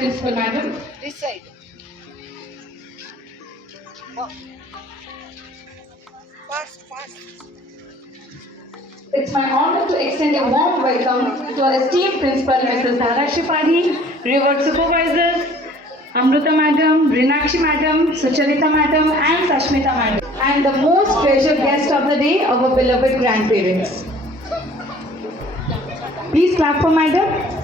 Principal Madam. This side. Fast, fast. It's my honor to extend a warm welcome to our esteemed Principal Mrs. Dharakshi Padhi, Reward Supervisors, Amruta Madam, Rinakshi Madam, Sucharita Madam and Sashmita Madam, and the most treasured guest of the day, our beloved grandparents. Please clap for Madam.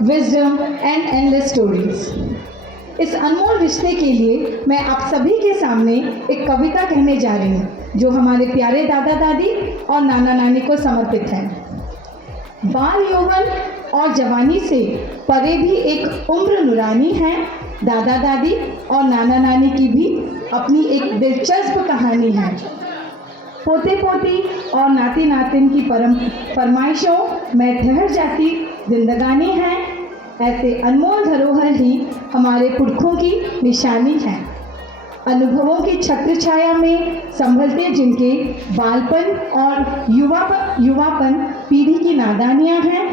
Wisdom and endless stories. इस अनमोल रिश्ते के लिए मैं आप सभी के सामने एक कविता कहने जा रही हूँ जो हमारे प्यारे दादा दादी और नाना नानी को समर्पित है। बाल यौवन और जवानी से परे भी एक उम्र नूरानी है। दादा दादी और नाना नानी की भी अपनी एक दिलचस्प कहानी है। पोते पोती और नाती नातिन की फरमाइशों में ठहर जाती जिंदगानी है। ऐसे अनमोल धरोहर ही हमारे पुरखों की निशानी है। अनुभवों की छत्र छाया में संभलते जिनके बालपन और युवापन पीढ़ी की नादानियां हैं।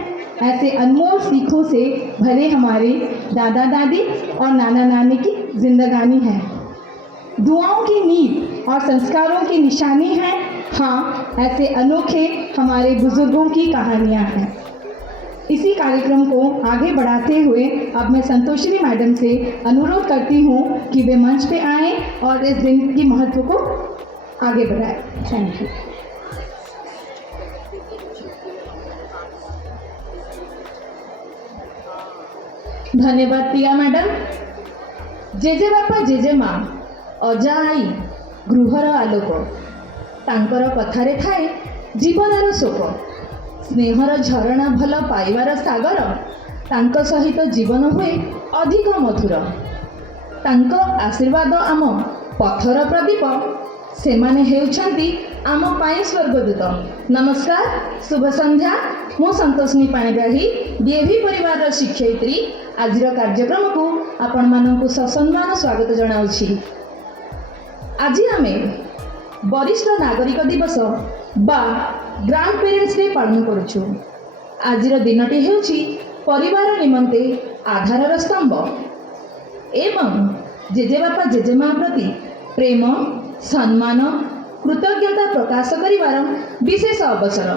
ऐसे अनमोल सीखों से भरे हमारे दादा दादी और नाना नानी की जिंदगानी है। दुआओं की नींव और संस्कारों की निशानी है। हाँ, ऐसे अनोखे हमारे बुजुर्गों की कहानियाँ हैं। इसी कार्यक्रम को आगे बढ़ाते हुए अब मैं संतोषिनी मैडम से अनुरोध करती हूँ कि वे मंच पे आएं और इस दिन की महत्व को आगे बढ़ाएं। Thank you. धन्यवाद प्रिया मैडम। जेजे बापा जेजे माँ अजा आई गृहर आलोक तांकर कथारे थाए जीवनर शोक स्नेहर झरणा भल पाइबार सागर तांक सहित जीवन हुए अधिक मधुर तांक आशीर्वाद आम पथर प्रदीप सेमाने हेउछंती आम पाई स्वर्गदूत। नमस्कार, शुभ संध्या। मु संतोषिनी पाणिग्राही डीएवी परिवार शिक्षयित्री आज कार्यक्रम को आपण मानकु ससम्मान स्वागत जनाउछि। आज आमे वरिष्ठ नागरिक दिवस बा ग्रांड पेरेंट्स डे पालन करुछु। आज दिनटी हेउछि परिवार निमंते आधारर स्तंभ एवं जेजेबापा जेजेमा प्रति प्रेम सम्मान कृतज्ञता प्रकाश करिवार विशेष अवसर।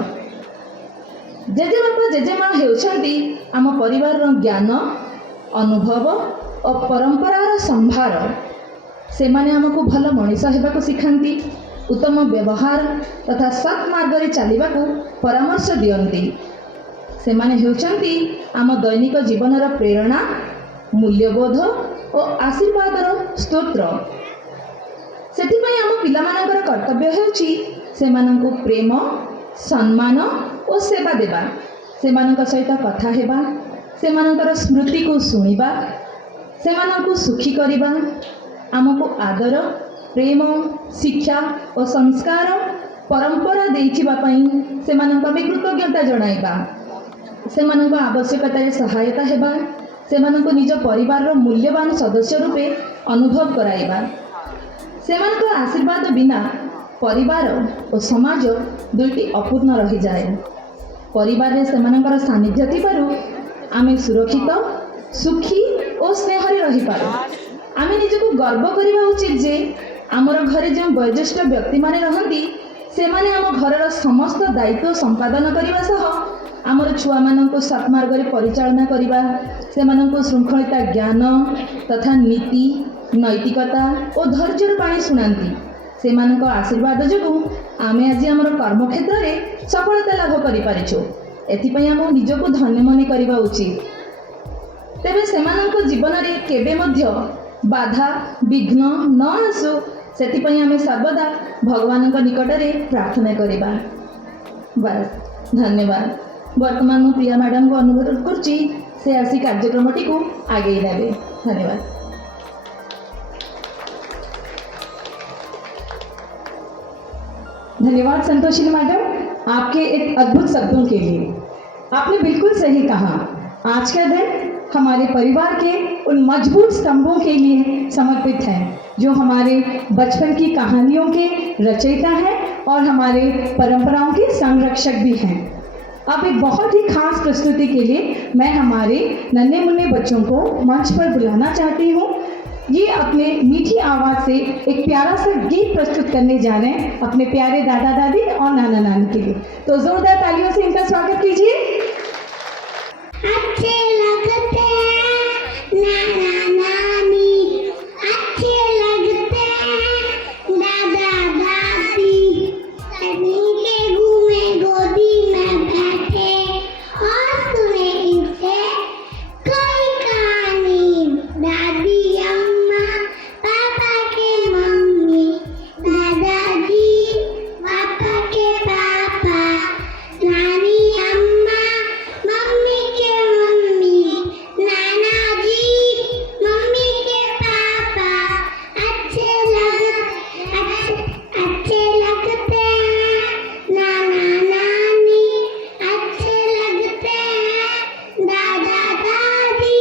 जेजेबापा जेजेमा हेउछंती आम परिवार ज्ञान अनुभव और परंपरार संभार। सेमाने आमको भल मनीष हेबाको सिखांती, उत्तम व्यवहार तथा सत् मार्ग चलने परामर्श दियंती। सेमाने हेउछंती आम दैनिक जीवनर प्रेरणा मूल्यबोध और आशीर्वादर स्तोत्र। सेथिपई आम पिलामानकर कर्तव्य हेउछि सेमानंकु प्रेम सम्मान और सेवा देवा, सेमानंक सहित कथा हेबा, सेमानंकर स्मृति को सुनिबा, सेमानंकु सुखी करिबा। आमको आदर प्रेम शिक्षा और संस्कार परंपरा देइथिबा पई सेमानंक आमे कृतज्ञता जणाइबा, सेमानंक आवश्यकता सहायता हेबा, सेमानंक निज परिवार मूल्यवान सदस्य रूपे अनुभव कराइबा। सेमानंक आशीर्वाद बिना परिवार और समाज दुईटी अपूर्ण रही जाए। परिवार रे सेमानंकर सानिध्य थिबारु आमे सुरक्षित सुखी और स्नेहरे रही पारू। आमे निजको गर्व करबा उचित जे आमर घरे जो वयोज्येष्ठ व्यक्ति माने रहंती सेमाने आम घरर समस्त दायित्व संपादन करने सह आमर छुआ माननको सत् मार्ग रे परिचालना करबा, सेमाननको श्रृंखलिता ज्ञान तथा नीति नैतिकता और धैर्यर बाणी शुणांती। सेमाननको आशीर्वाद जोगु आमे आज आमर कर्म क्षेत्र रे सफलता लाभ करि पारिछु। एथिपई आम निजको धन्य मने करबा उचित। तेबे सेमाननको जीवन रे केबे मध्य बाधा विघ्न न आसु सेथिपई आमे सर्वदा भगवान निकट में प्रार्थना करबा। बस धन्यवाद। वर्तमान मु प्रिया मैडम को अनुरोध करछि से आसी कार्यक्रमटी को आगे नेबे। धन्यवाद। धन्यवाद संतोषिनी मैडम आपके एक अद्भुत शब्दों के लिए। आपने बिल्कुल सही कहा, आज का दिन हमारे परिवार के उन मजबूत स्तंभों के लिए समर्पित है जो हमारे बचपन की कहानियों के रचयिता हैं और हमारे परंपराओं के संरक्षक भी हैं। अब एक बहुत ही खास प्रस्तुति के लिए मैं हमारे नन्हे मुन्ने बच्चों को मंच पर बुलाना चाहती हूँ। ये अपने मीठी आवाज़ से एक प्यारा सा गीत प्रस्तुत करने जा रहे हैं अपने प्यारे दादा दादी और नाना नानी के लिए। तो जोरदार तालियों से इनका स्वागत कीजिए। अच्छे लगते हैं नाना नानी, अच्छे लगते हैं दादा दादी, सभी के घूमे गोदी में बैठे और सुने इनसे कोई कहानी। दादी अम्मा, पापा के मम्मी, दादाजी पापा के पापा, नानी अम्मा, मम्मी के मम्मी, नाना जी मम्मी के पापा, अच्छे लगते हैं नाना नानी, अच्छे लगते हैं दादा दादी,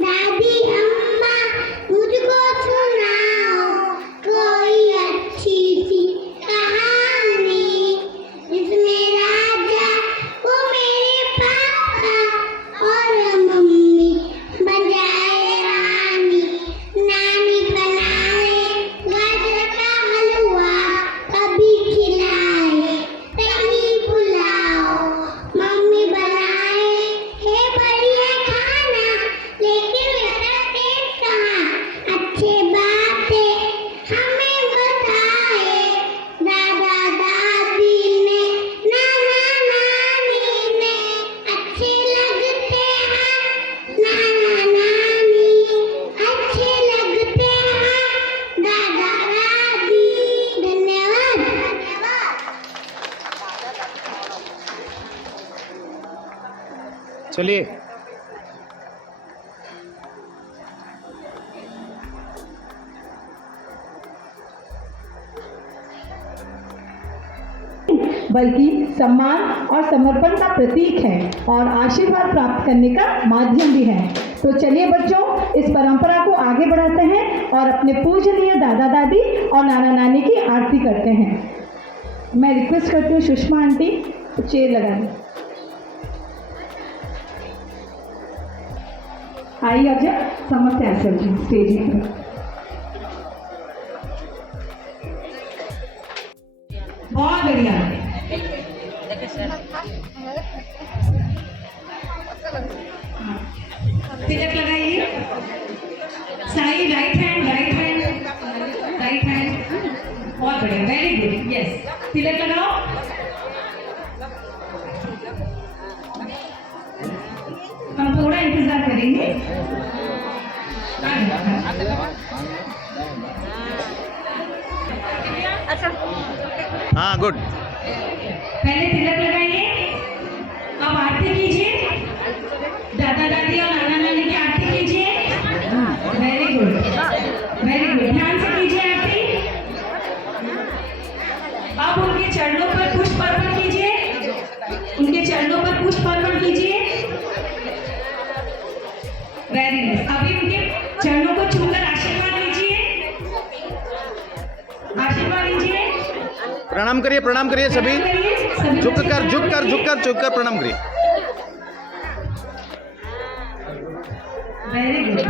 दादी अम्मा, मुझको सुनाओ कोई अच्छी सी कहानी, जिसमें राजा वो मेरे पापा और मम्मी बन जाए रानी, नानी बनाए गाजर का हलवा, कभी खिलाए कहीं बुलाओ, मम्मी बनाए है बढ़िया खाना, लेकिन मेरा टेस्ट कहाँ, अच्छे बातें हमें बताए दादा दादी ने, नाना नानी ने, अच्छे लगते हैं नाना नानी, अच्छे लगते हैं दादा दादी। धन्यवाद। चलिए बल्कि सम्मान और समर्पण का प्रतीक है और आशीर्वाद प्राप्त करने का माध्यम भी है। तो चलिए बच्चों, इस परंपरा को आगे बढ़ाते हैं और अपने पूजनीय दादा दादी और नाना नानी की आरती करते हैं। मैं रिक्वेस्ट करती हूँ सुषमा आंटी, चेयर लगा दें। आइए अजय, समझते हैं सर जी स्टेज पर। बहुत बढ़िया। तिलक लगाइए। Sai right hand, right hand, right hand. बहुत बढ़िया, वेरी गुड, यस। तिलक लगाओ। हम थोड़ा इंतजार करेंगे। हाँ गुड। पहले तिलक लगाइए, अब आरती कीजिए, दादा दादी और नाना नानी की आरती कीजिए। वेरी गुड, वेरी गुड, ध्यान से कीजिए आरती। अब उनके चरणों पर पुष्प अर्पण कीजिए, उनके चरणों पर पुष्प अर्पण कीजिए। Very nice. अभी उनके चरणों को छूकर आशीर्वाद लीजिए, आशीर्वाद लीजिए। प्रणाम करिए सभी। झुक कर प्रणाम करिए। Very good.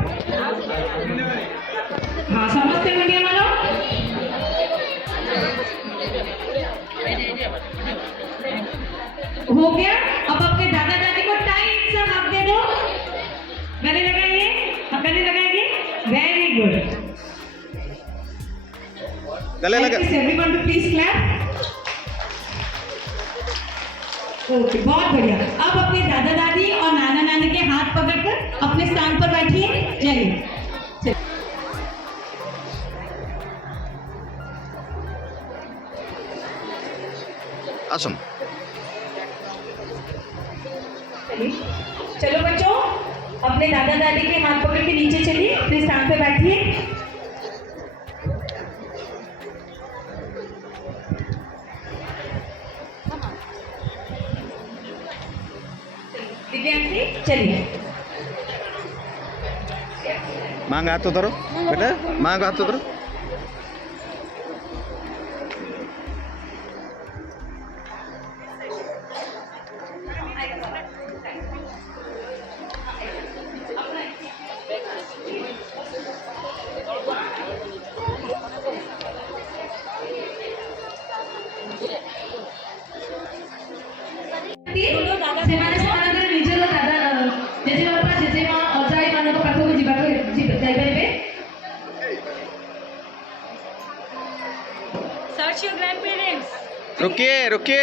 हाँ, समझते मीडियम वालों। हो गया। अब अपने दादा दादी को टाइट सा हक दे दो। गले लगाइए, गले लगाइए। Very good. गले लगा। Everyone to please clap. Okay, बहुत बढ़िया। अब अपने दादा दादी और नाना नानी के हाथ पकड़कर अपने स्थान पर बैठिए। चलिए। आसन। चलो बच्चों, अपने दादा दादी के हाथ पकड़ के नीचे चलिए, अपने स्थान पर बैठिए। विद्यार्थी चलिए। मांग हाथ उधरो बेटा, मांग हाथ उधरो। What's your grandparents? रुकिए रुकिए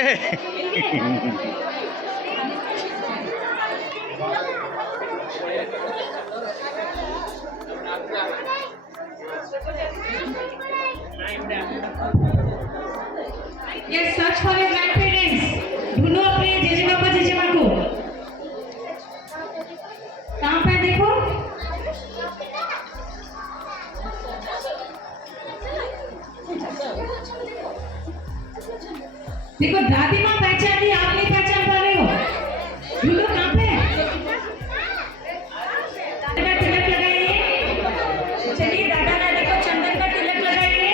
Yes, search for your grandparents. ढूंढो अपने जेजे बाबा जेजे माँ को. कहाँ पे देखो? देखो दादी माँ पहचान ली, आप नहीं पहचान पा रहे हो. ढूंढो कहाँ पे? चंदन का तिलक लगाइए. चलिए दादा दादी को चंदन का तिलक लगाइए.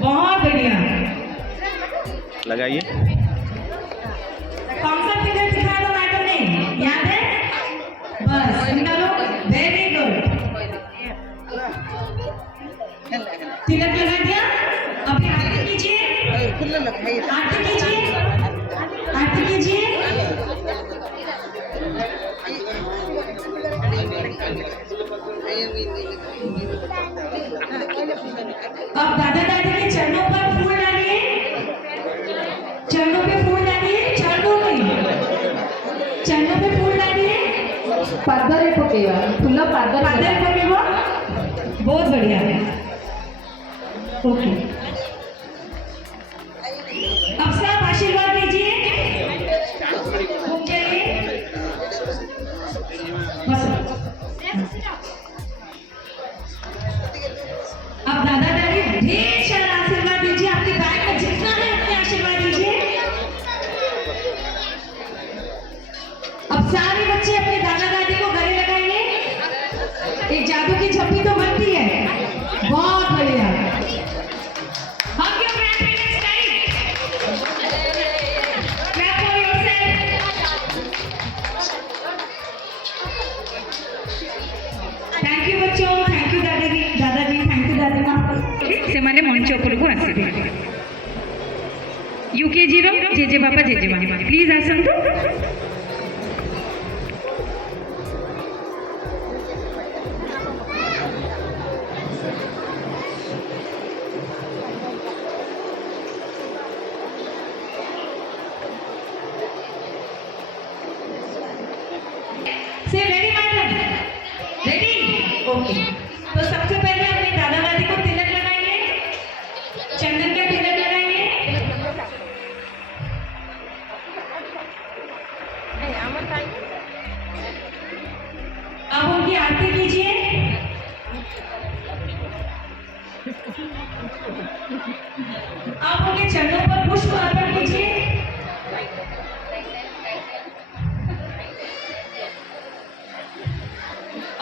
बहुत बढ़िया. लगाइए कौन सा फिगर सिखा दो मैडम ने, याद है? बस निकालो. Very good. तिलक लगा दिया. अभी आरती कीजिए. आरती कीजिए. आरती कीजिए. अब दादा दादी के चरणों पर फूल डालिए. चरणों पे फूल डालिए. चरणों पे फूल डालिए. पादरे पकेवा फूल पादरे पादरे पकेवा. बहुत बढ़िया है. ओके. अब सब आशीर्वाद दीजिए. चलिए बस. अब दादा दादी ढेर सारा आशीर्वाद दीजिए. आपके बैग में जितना है उतने आशीर्वाद दीजिए. अब सारे बच्चे अपने दादा दादी को गले लगाइए. एक जादू की झप्पी तो बनती है. बहुत बढ़िया. Hug your grandparents tight. Clap for yourself. Thank you बच्चों. Thank you दादाजी. Thank you दादी माँ. ସେମାନେ ମଞ୍ଚ ଉପରକୁ ଆସିବେ. UKG ର ଜେଜେ ବାପା ଜେଜେ ମା ପ୍ଲିଜ୍ ଆସନ୍ତୁ. Say ready madam. Ready? Okay. तो सबसे पहले अपने दादा दादी को तिलक लगाइए. चंदन का तिलक लगाइए. अब उनकी आरती कीजिए. अब उनके चरणों पर पुष्प अर्पण कीजिए.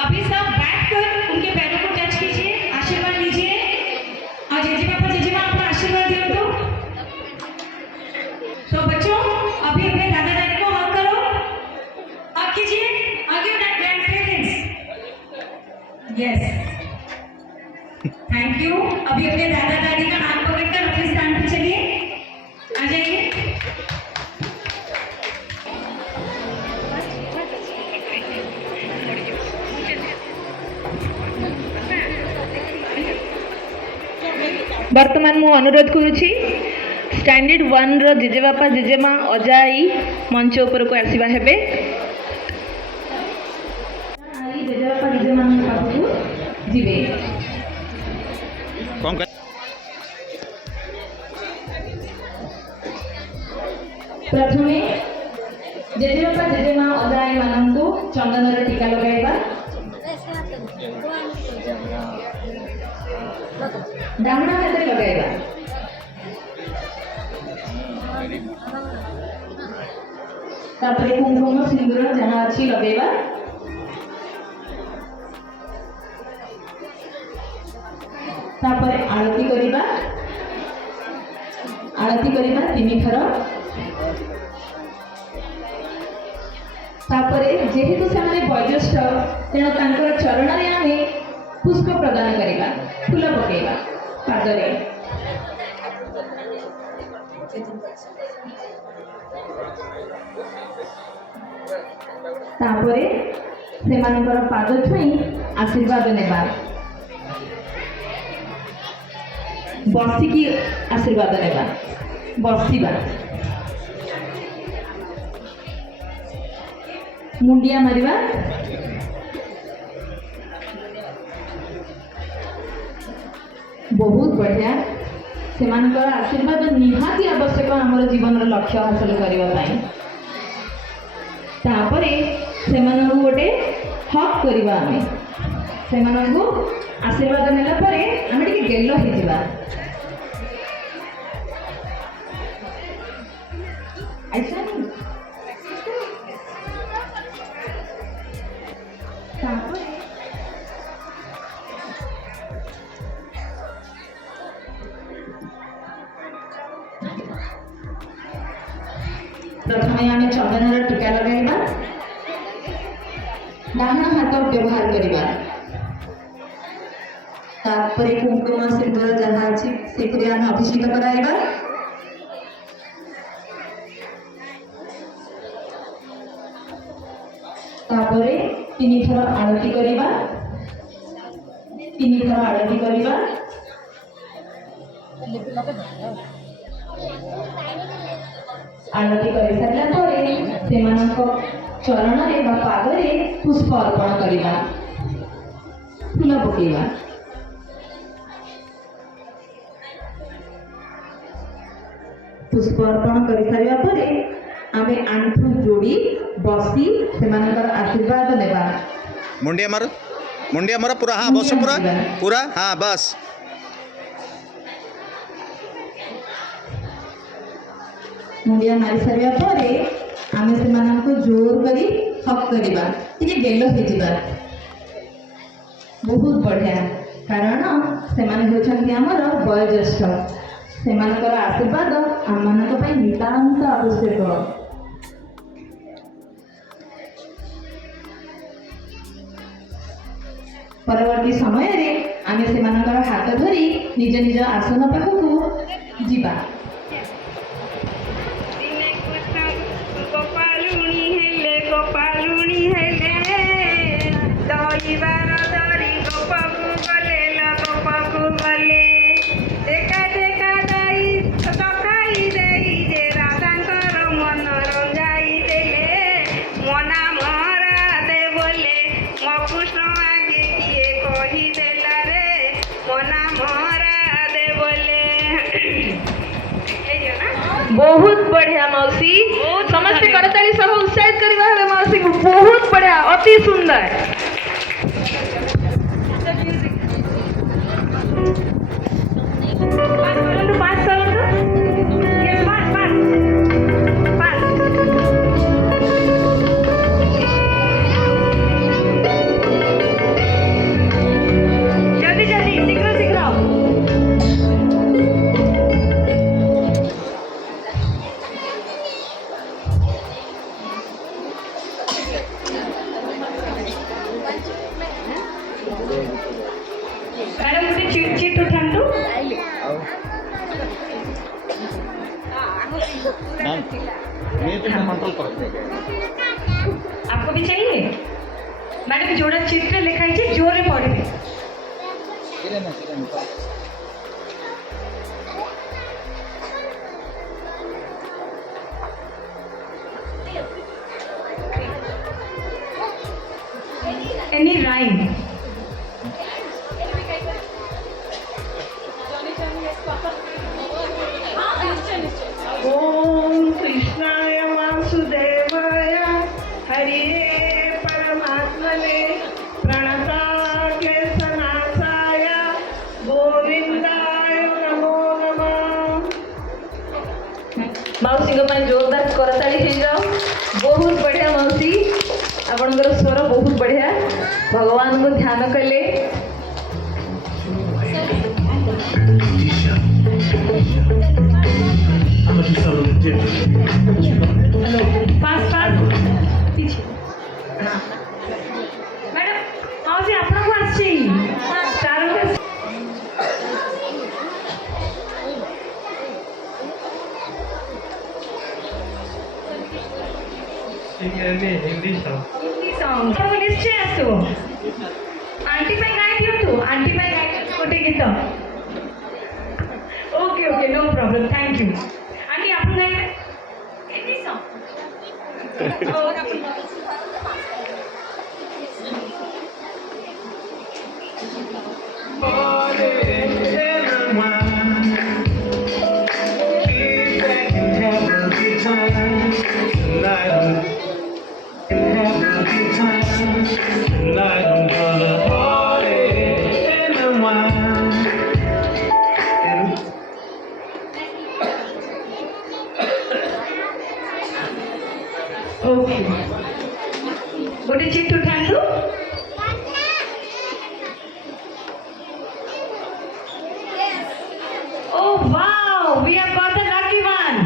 अभी सब बैठकर उनके पैरों को टच कीजिए. आशीर्वाद लीजिए. और जेजे पापा जेजे माँ अपना आशीर्वाद दियो. तो बच्चों अभी अपने दादा दादी को हक करो. हक कीजिए. Hug your grandparents. Yes. Thank you. अभी अपने दादा दादी का हाथ पकड़कर अपने स्थान पर चलिए. आ जाइए. ବର୍ତ୍ତମାନ ମୁଁ ଅନୁରୋଧ କରୁଛି ଷ୍ଟାଣ୍ଡାର୍ଡ 1 ର ଜେଜେବାପା ଜେଜେମା ଅଜା ଆଈ ମଞ୍ଚ ଉପରକୁ ଆସିବା ହେବେ. ଜେଜେବାପା ଜେଜେମାଙ୍କ ପାଖକୁ ଯିବେ. कौन कर ପ୍ରଥମେ ଜେଜେବାପା ଜେଜେମା ଅଜା ଆଈ ମାନଙ୍କୁ ଚନ୍ଦନର ଟୀକା ଲଗାଇବା. ଡାହାଣ ହାତରେ ଲଗାଇବା. ତାପରେ କୁଙ୍କୁମ ସିନ୍ଦୁର ଯାହା ଅଛି ଲଗେଇବା. ତାପରେ ଆଳତି କରିବା. ଆଳତି କରିବା 3 ଥର. ତାପରେ ଯେହେତୁ ସେମାନେ ବୟୋଜ୍ୟେଷ୍ଠ ତେଣୁ ତାଙ୍କର ଚରଣରେ ଆମେ ପୁଷ୍ପ ପ୍ରଦାନ କରିବା. ଫୁଲ ପକେଇବା ପାଦରେ. ତାପରେ ସେମାନଙ୍କର ପାଦ ଛୁଇଁ ଆଶୀର୍ବାଦ ନେବା. बसिकी आशीर्वाद नेबा बसिबा मुंडिया मारिबा बहुत बढ़िया सेमानकर आशीर्वाद निहाती आवश्यक आमर जीवन लक्ष्य हासिल करने तापरे सेमानकु गोटे हक करवा आमे सेमानकु आशीर्वाद नेला परे आमे टिके गेलो हेजिबा ऐसा नहीं तापरे प्रथम आम चंदन टीका लगाइबा डाहाण हाथ व्यवहार करवा तापरे कुंकुम सिंदूर जहाँ अच्छी से आम अभिषेक कराइबा तापरे 3 थर आरती करवा 3 थर आरती करवा आरती कर सारा चरण में पादे पुष्प अर्पण करवा फूल पकेवा पुष्प अर्पण कर सारा आमे आंठू जोड़ी बसी से आशीर्वाद नेबा मुंडिया मारो पूरा हाँ बस पूरा पूरा हाँ बस मुंडिया मारी सारा आमे से जोर करी हक करवा टिके गेलो हेजिबा बहुत बढ़िया कारण से आमर वयोज्येष्ठ से आशीर्वाद आम मान नितांत आवश्यक परवर्ती समय रे आमे से हाथ धरी निज निज आसन पाखक जीवा गोपालुणी हेले दईबार दरी गोपकु गले गोपकु गले देखा देखा दाई तकाई देई जे राधांकर मन रंगाई देले मना मरा दे बोले मो कृष्ण आगे किए कही देला रे मना मरा दे बोले बहुत बढ़िया मौसी समस्त करताली सब उत्साहित करवा है मौसी को बहुत बढ़िया अति सुंदर पाँच साल जल्दी जल्दी शीघ्र शीघ्र मैडम मुझे चिट उठांतु आपको भी चाहिए मैडम जोड़ा चिट लिखाई थी जोरे पढ़े एनी राइम ओम कृष्णाय वासुदेवाय हरे परमात्मने प्रणताक्लेशनाशाय गोविंदाय नमो नमः मौसी को मैं जोरदार करताली हो जाओ बहुत बढ़िया मौसी आपनकर स्वर बहुत बढ़िया भगवान को ध्यान कले हेलो पास पास पीछे हाँ मैडम मौसी आपन को आछी चारों हिंदी सॉन्ग तो निश्चय आसो आंटी पे गाई दियो तो आंटी पे गाई गोटे गीत प्रॉब्लम, थैंक यू। आंटी आपण नाही किती song okay what did you do Tandu? Oh wow, we have got the lucky one.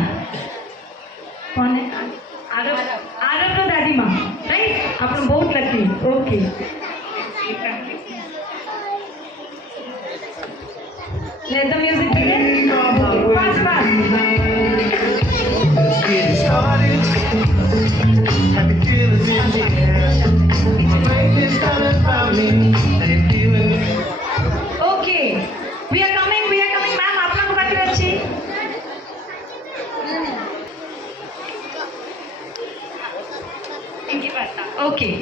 कौन है? आरव तो दादी माँ, राइट? आप लोग बहुत lucky, okay. Let the music begin. Fast, fast. Let's get it started. Happy feelings in the air. Make this time about me. They feel it. Okay, we are coming, ma'am. आप लोग बाकी बच्चे। Thank you, Bata. Okay.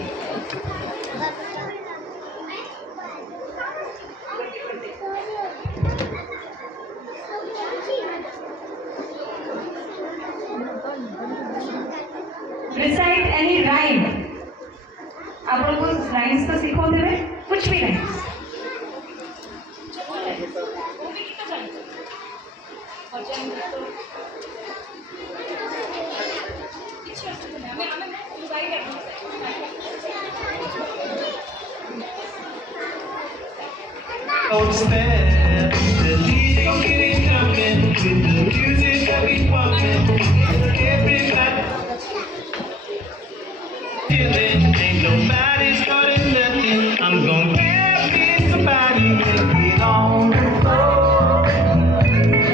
Recite any rhyme. आप लोग को rhymes तो सीखो थे कुछ भी rhymes Don't stand. The DJ gon' get it jumping with the music that we pumping. Everybody feeling. Ain't nobody starting nothing. I'm gon' grab me somebody and get on the floor.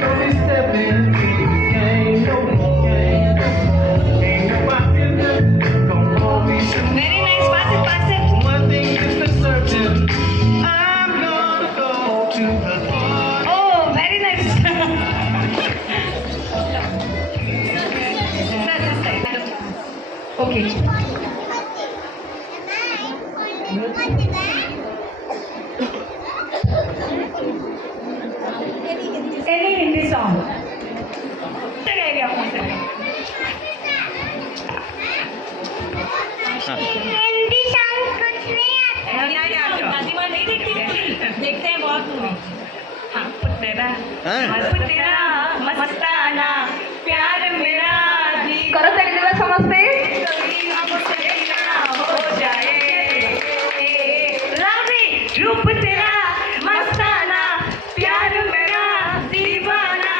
Don't be stepping to the game, no more game. Ain't nobody gonna hold me to very nice pass it one thing is for certain. I'm gonna go to the party. Oh very nice okay any Hindi song गाएंगे अपन से Hindi song कुछ नहीं आता। दादी माँ नहीं देखती देखते हैं बहुत मूवी हाँ तेरा हाँ। तेरा मस्ताना प्यार मेरा जी करत आहे दिवस समजते हो जाए रावी रूप तेरा मस्ताना प्यार मेरा दीवाना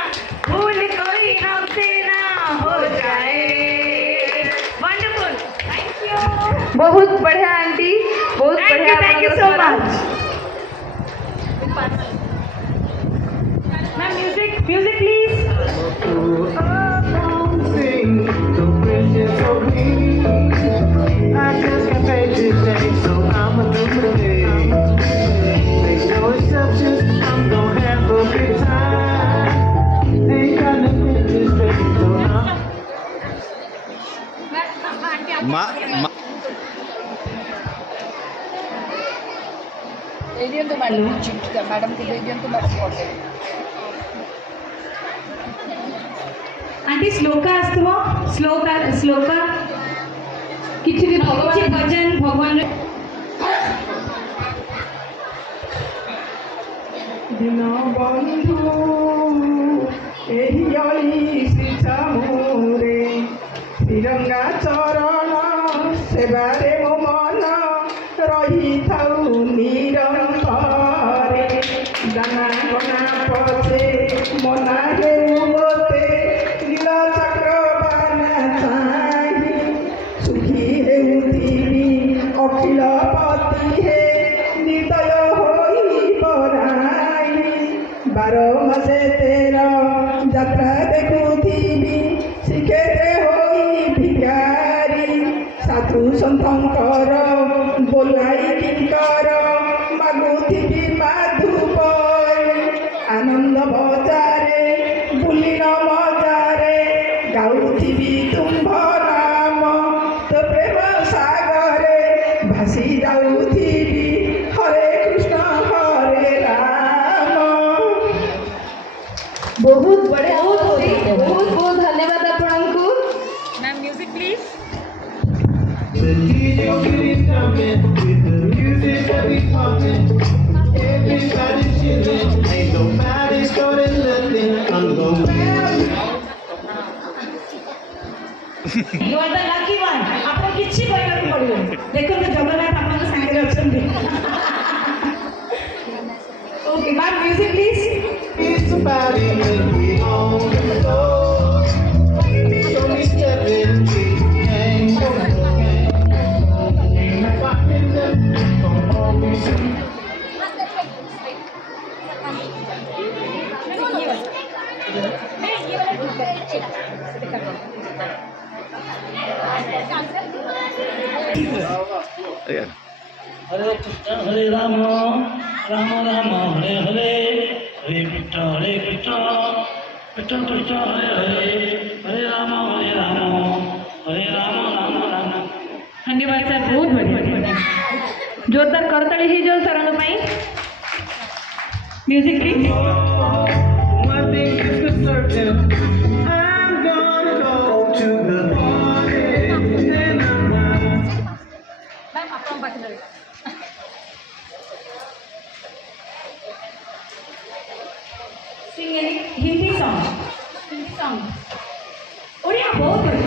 भूल कोई हमसे ना हो जाए वंडरफुल थैंक यू बहुत बढ़िया आंटी, बहुत बढ़िया। Thank you so much ma'am music please Sing the bridges so clean. I just can't pay this day, so I'ma do the thing. Make no exceptions, I'm gonna have a good time. Ain't got nothing to say, so I'm aunty shloka असतो श्लोका କିଛି ବି भगवान भजन भगवान दिन बंधु एही सीतामुरे तिरंगा चरण सेवारे मो मन रही थाउ निरंतरे दाना गना पछे मना हेउते नील चक्रबाण चाहि सुखी हेउथिबी अखिल पति हे निर्दय होई पराई बारो मासे तेरा যাত্রা দেখুথিবি শিখেতে হই ভিখারি সাধু সন্তঙ্কর ବୋଲାଇ କିଙ୍କର ମାଗୁଥିବି ମାଧୁପ ଆନନ୍ଦ ବଜାରେ ବୁଲିଲ बहुत बढ़िया बहुत बहुत धन्यवाद आपको। Ma'am music please. The DJ is coming with the music that we pumping. Everybody chilling, ain't nobody starting nothing. I'm gonna You are the lucky one. आपको किसी कहना पड़ो। देखो तो जगन्नाथ आपको सांगे अछंदी। Okay ma'am music please. be somebody when we on the floor. So we stepping to the game, go the game. Ain't fucking nothing, gonna always be. यार हरे कृष्ण हरे राम राम राम हरे हरे हरे कृष्ण कृष्ण कृष्ण हरे हरे हरे राम हरे राम राम राम। धन्यवाद सर बहुत बढ़िया। जोरदार करताली ही जो सरंग पाई। Music please. One thing is for certain, I'm gonna go to the party and I'm not. Sing any Hindi song. Odia बहुत बढ़िया।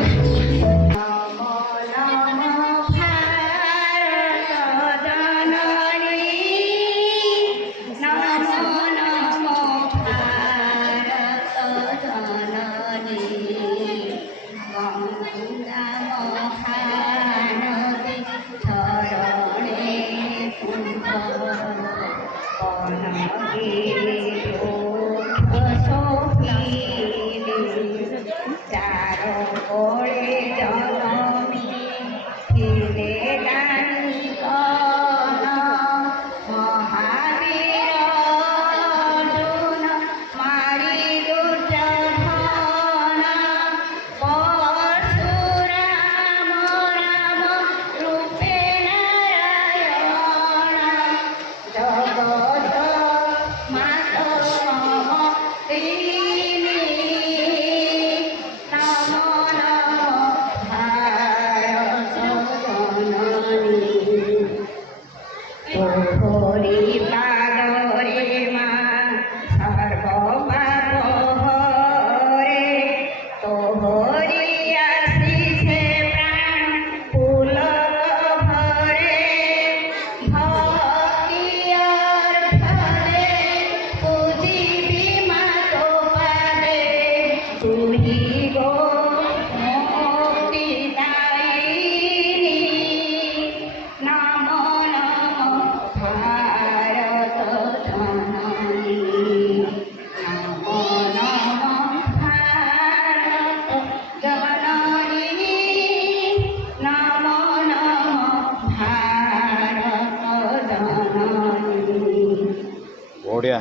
बढ़िया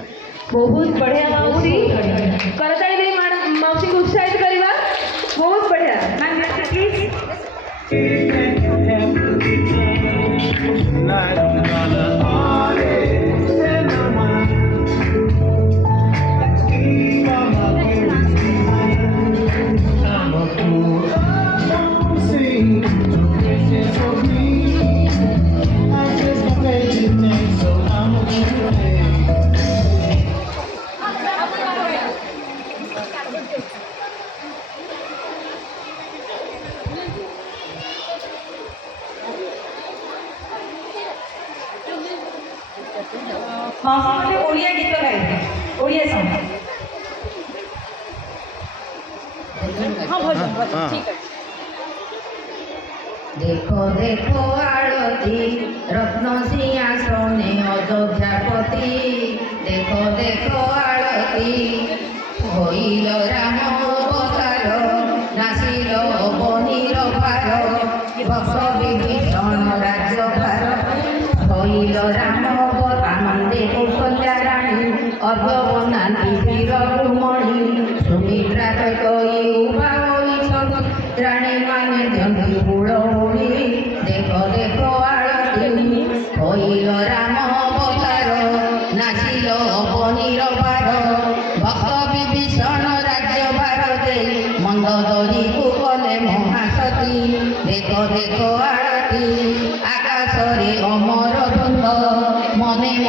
बहुत बढ़िया माउसी करताली देई माउसी को उत्साहित करिवा बहुत बढ़िया। Ma'am please. Tonight I'm gonna party and I'm not. Keep all my worries behind. I'm a fool. I'm sing to Christians for me. I just got paid today, so I'm a good day. माउसी मते ओडिया गीत गाइबे Odia song. हाँ भजन ठीक है। देखो देखो आळती रत्न सिंहासने अयोध्यापति देखो देखो आळती হইল রাম অবতার নাচিল বনির ভার বস বিভীষণ রাজ্যভার হইল রাম আনন্দে কৌশল্যা রানী অভ্যবনান্তি বীর রুমণী সুমিত্রা কৈকেয়ী উভা হইছন রানী মানে জন্মি হুড়হুড়ি দেখো দেখো আଳତି হইল রাম অবতার নাচিল বনির ভার ভক্ত বিভীষণ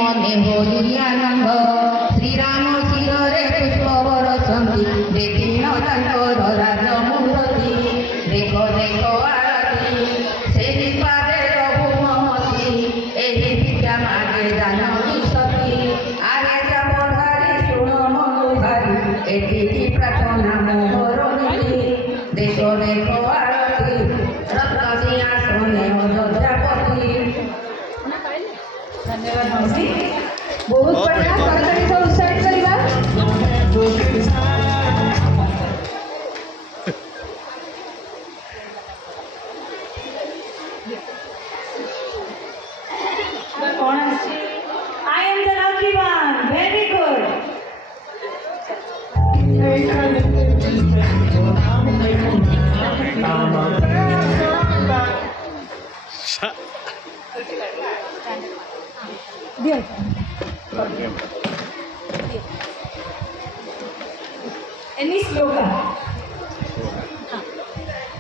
ମନେ ହୋଇ ଆନନ୍ଦ ଶ୍ରୀରାମ ଶିରରେ ପୁଷ୍ପ ବରସନ୍ତି ଦେଖିନ ତାଙ୍କର ରାଜମୂରତି ଦେଖ ଦେଖ ଆଳତି ସେହି ପାଦେ ରଘୁ ମମତି ଏହି ବିଦ୍ୟା ମାଗେ ଜାନକୀ ସତୀ ଆରେ ଯାବଧାରୀ ଶୁଣ ମନୋହାରୀ ଏତିକି ପ୍ରାର୍ଥନା ମୋର ନୀତି ଦେଖ ଦେଖ ଆଳତି ରତ୍ନ ସିଂହାସନେ ଅଯୋଧ୍ୟାପତି। धन्यवाद मौसी। ବହୁତ ବଢ଼ିଆ ସରକାରୀ ତ ଉତ୍ସାହିତ କରିବା। कौन I am the lucky one, very good. Any श्लोक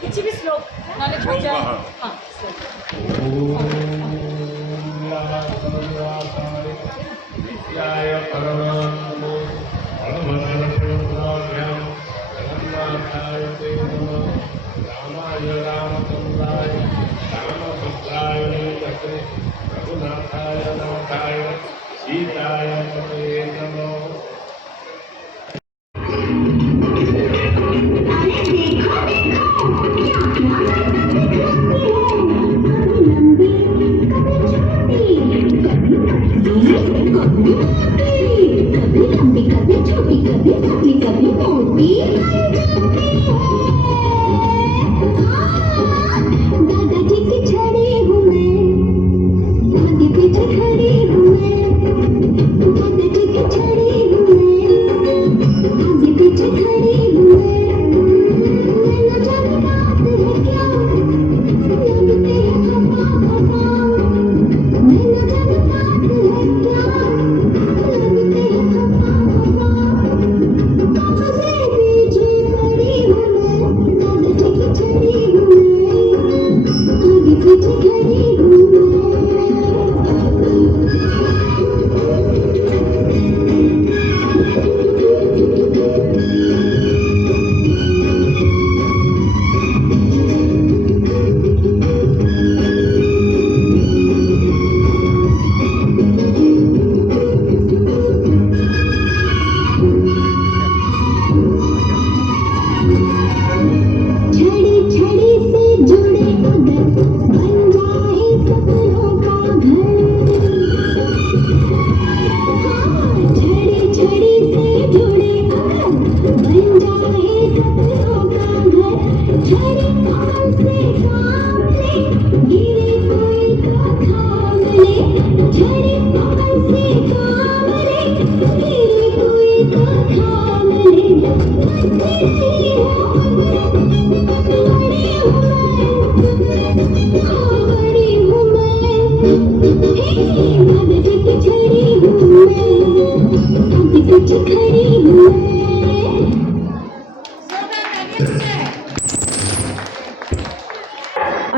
किसी भी श्लोक नॉलेज हो जाए। हाँ विद्याय परमात्मने बलभद्रशिवपुराभ्यां जगन्नाथाय ते नमः। रामाय रामचन्द्राय रामभद्राय वेङ्कटे रघुनाथाय नाथाय सीताय पते नमः।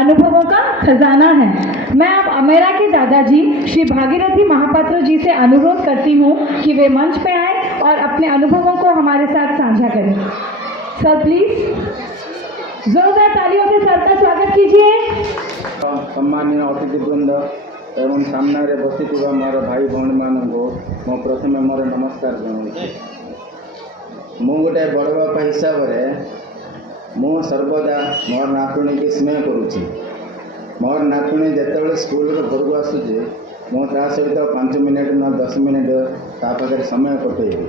अनुभवों का खजाना है। मैं अब अमेरा के दादाजी श्री भागीरथी महापात्र जी से अनुरोध करती हूँ कि वे मंच पे आए और अपने अनुभवों को हमारे साथ साझा करें। सर प्लीज जोरदार तालियों से सर का स्वागत कीजिए। सम्मानीय अतिथिवृंद एवं सामने बसी मोर भाई भौणी मान को प्रथम मोर नमस्कार जनाऊँ। मु गोटे बड़ बापा हिसाब से मु सर्वदा मोर नातुणी की स्नेह करुँची। मोर नातुणी जिते स्कूल घर को आसूँ मुझा सहित 5 मिनिट न 10 मिनिट पाखे समय कटेबी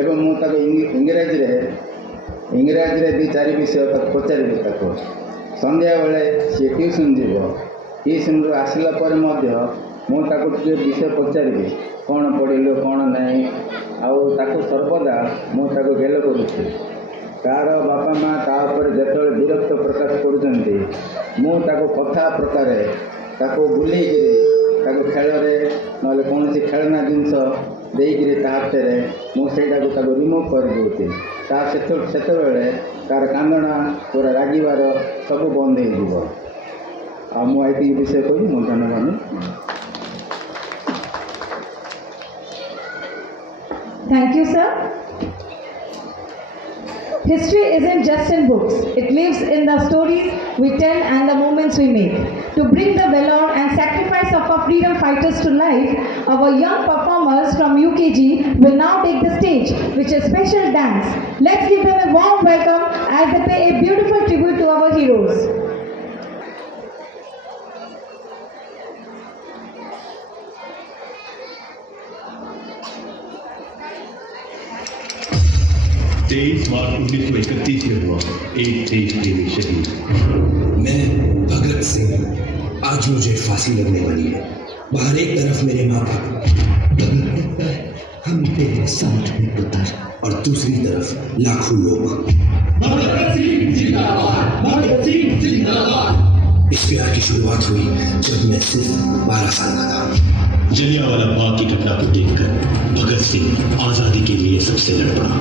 एवं मुझे इंग्राजी 2-4 विषय पचारि संध्या बेले सी ट्यूशन जीव ट्यूशन रू आसला पर मुझे विषय पचारि कौन पढ़िलु कौन नहीं आउ सर्वदा मुझे गेल करुँची। तार बापा माँ तापर जो विरक्त प्रकाश कर कथा प्रकार बुले खेल ना कौन खेलना जिनस देकर हाथ मुझे रिमूव कर दूसरी से तार कांदना पूरा रागिबार सब बंद हो मुझे विषय कही मुझे धन्यवाद। Thank you, sir. History isn't just in books. It lives in the stories we tell and the moments we make. To bring the valor and sacrifice of our freedom fighters to life, our young performers from UKG will now take the stage, which is special dance. Let's give them a warm welcome as they pay a beautiful tribute to our heroes. तेईस मार्च 1931 में हुआ एक देश के लिए शहीद। मैं भगत सिंह, आज मुझे फांसी लगने वाली है। बाहर एक तरफ मेरे माँ बाप, हम तेरे साथ में पुत्र, और दूसरी तरफ लाखों लोग। इस प्यार की शुरुआत हुई जब मैं सिर्फ 12 साल का था। जलियांवाला बाग की घटना को देखकर भगत सिंह आजादी के लिए सबसे लड़ पड़ा।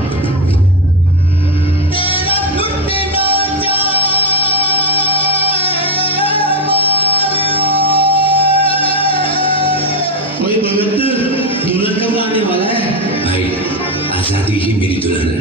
भगत दुल्हन कब आने वाला है? भाई, आजादी ही मेरी दुल्हन है।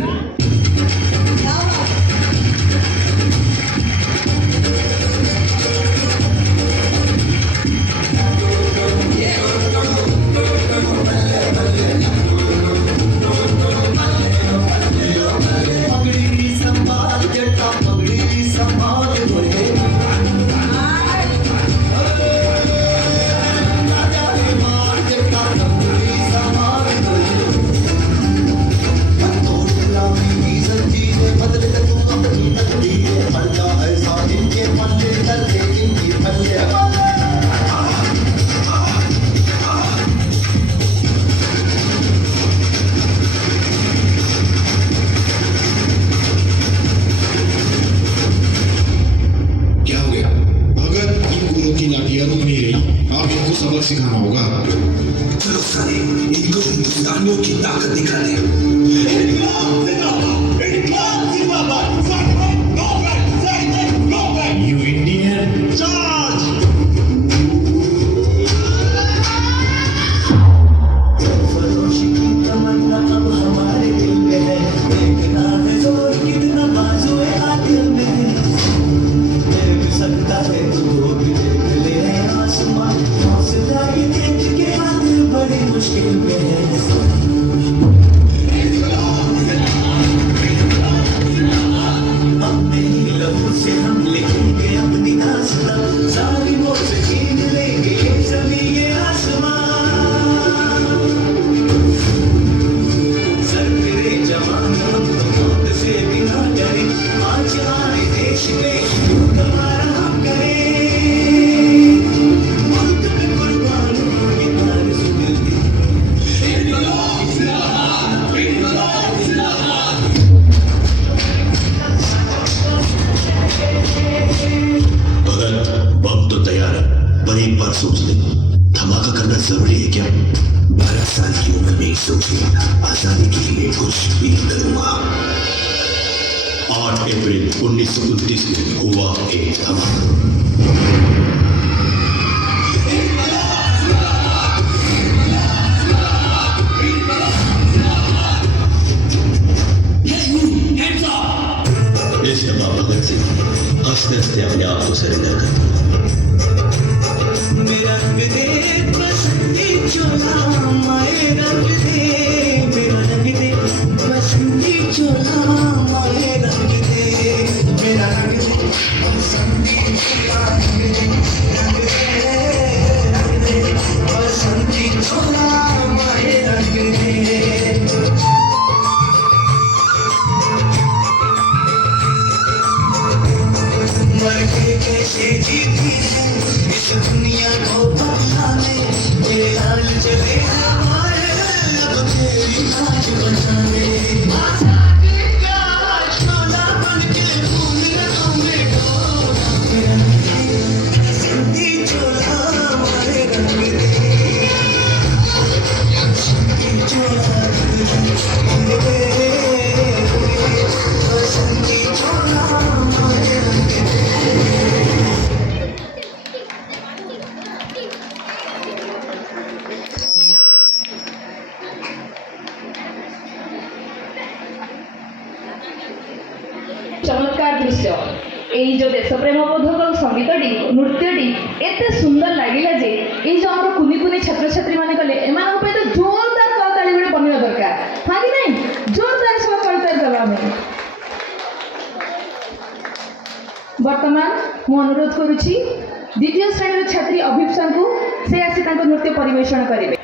सबक सिखाना होगा। चलो साले, इनको हिंदुस्तानियों की ताकत दिखा दे। You Indian, charge! सोच ले, धमाका करना जरूरी है क्या? 12 साल की उम्र में सोच लिया, आजादी के लिए कुछ भी करूंगा। 8 अप्रैल 1929 में हुआ एक धमाका। इस दफा भगत सिंह हंसते हंसते अपने आप को सरेंडर कर मेरा रंग दे बसंती चोला माए रंग दे, मेरा रंग दे बसंती चोला माए रंग दे, मेरा रंग दे बसंती चोला रंग दे बसंती चोला माए रंग दे। मर के कैसे जीती है इस दुनिया को बदलाने, ये हाल चले हमारे अब तेरी नाच बजाने। आजादी का चोला बन के घूम रहा मैं डोला, मेरा बसंती चोला हमारे रंग दे, बसंती चोला रंग दे, बसंती चोला हमारे रंग दे। दृश्य एई जो देशप्रेम बोधक संगीतटी नृत्यटी एते सुंदर लगिला जे एई जो हमर कुनी कुनी छात्र छात्री माने कले एमान पे तो जोरदार करताली गुडे बनिया दरकार हां कि नहीं जोरदार सब करताली दबा में वर्तमान मु अनुरोध करुछि द्वितीय श्रेणी छात्री अभिप्सा को से आसी तांको नृत्य परिवेषण करिवे।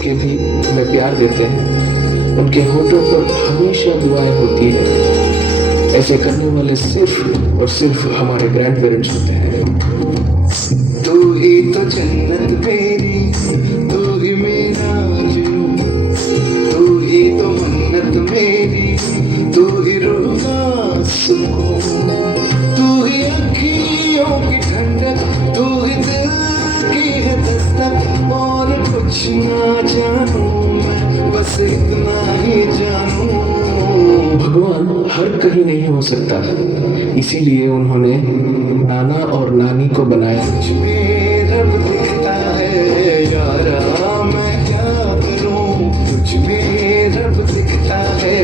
के भी हमें प्यार देते हैं, उनके होठों पर हमेशा दुआएं होती है। ऐसे करने वाले सिर्फ और सिर्फ हमारे ग्रैंड पेरेंट्स होते हैं। तू ही तो जन्नत मेरी, तू ही मेरा जुनून, तू ही तो मन्नत मेरी, तू ही रूह का सुकून, तू ही अखियों की ठंडक, तू ही दिल की है दस्तक। और कुछ ना जानूं मैं, बस इतना ही जानूं। भगवान हर कहीं नहीं हो सकता, इसीलिए उन्होंने नाना और नानी को बनाया। तुझमें रब दिखता है यारा, मैं क्या करूं? तुझमें रब दिखता है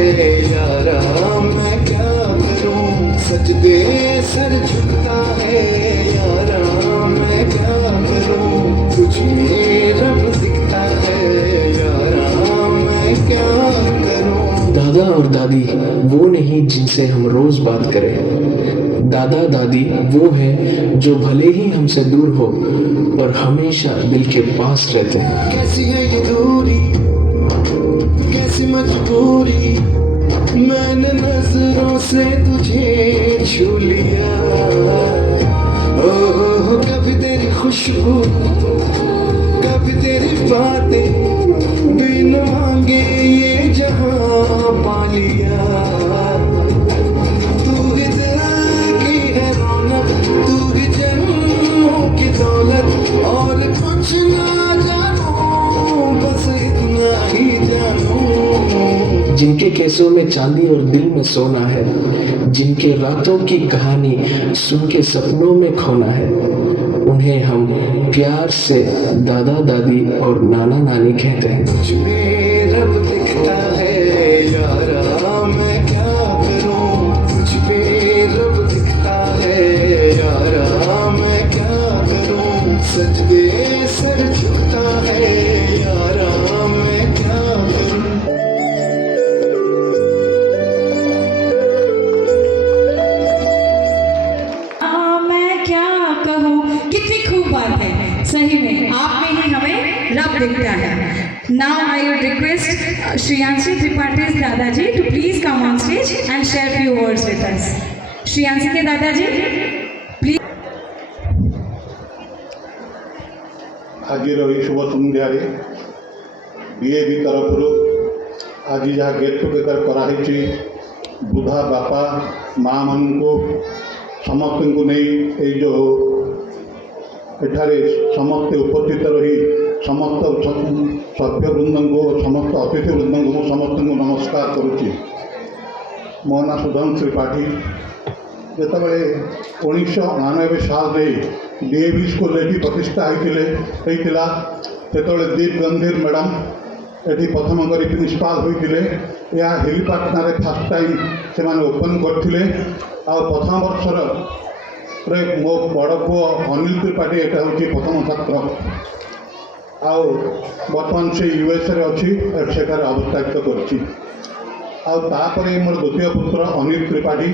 यारा, मैं क्या करूं? सजदे सर झुकता है यारा, मैं क्या करूं? तुझमें रब दिखता है यारा, मैं क्या करूं? दादा और दादी वो नहीं जिनसे हम रोज बात करें। दादा दादी वो हैं जो भले ही हमसे दूर हो पर हमेशा दिल के पास रहते हैं। कैसी है ये दूरी, कैसी मजबूरी, मैंने नजरों से तुझे छू लिया। ओह कभी तेरी खुशबू, कभी तेरी बातें, बिन मांगे ये जहां पा लिया। तू ही दिल की है रौनक, तू ही जन्मों की दौलत, और कुछ ना जानूं, बस इतना ही जानूं। जिनके केसों में चांदी और दिल में सोना है, जिनके रातों की कहानी सुन के सपनों में खोना है, उन्हें हम प्यार से दादा दादी और नाना नानी कहते हैं। तुझमें रब दिखता है यारा, मैं क्या करूं? तुझमें रब दिखता है यारा, मैं क्या देखता है। Now I would request Shreyanshi Tripathi दादाजी to please come on stage and share few words with us. Shreyanshi के दादाजी प्लीज। आज शुभ संध्यार बीएबी तरफ आज जहाँ गेट टुगेदर कराई बुधा बापा माँ मान समस्त को नहीं जो एठारे समस्ते उपस्थित रही समस्त सभ्यवृंद को समस्त अतिथिवृंद को समस्त को नमस्कार करुच्ची। मो ना सुधांशु त्रिपाठी जितेबाला 1999 साल डीएवी स्कूल ये प्रतिष्ठा होता से दीप गंभीर मैडम ये प्रथम कर प्रिंसिपाल होते यह हेलीपाटना फास्ट टाइम से ओपन करते आ प्रथम वर्षर मो बड़ पुओ अनिल त्रिपाठी यहाँ हूँ प्रथम छात्र बर्तमान से यूएसए अच्छी सेठार अवस्थापित कर मोर द्वितीय पुत्र अनिल त्रिपाठी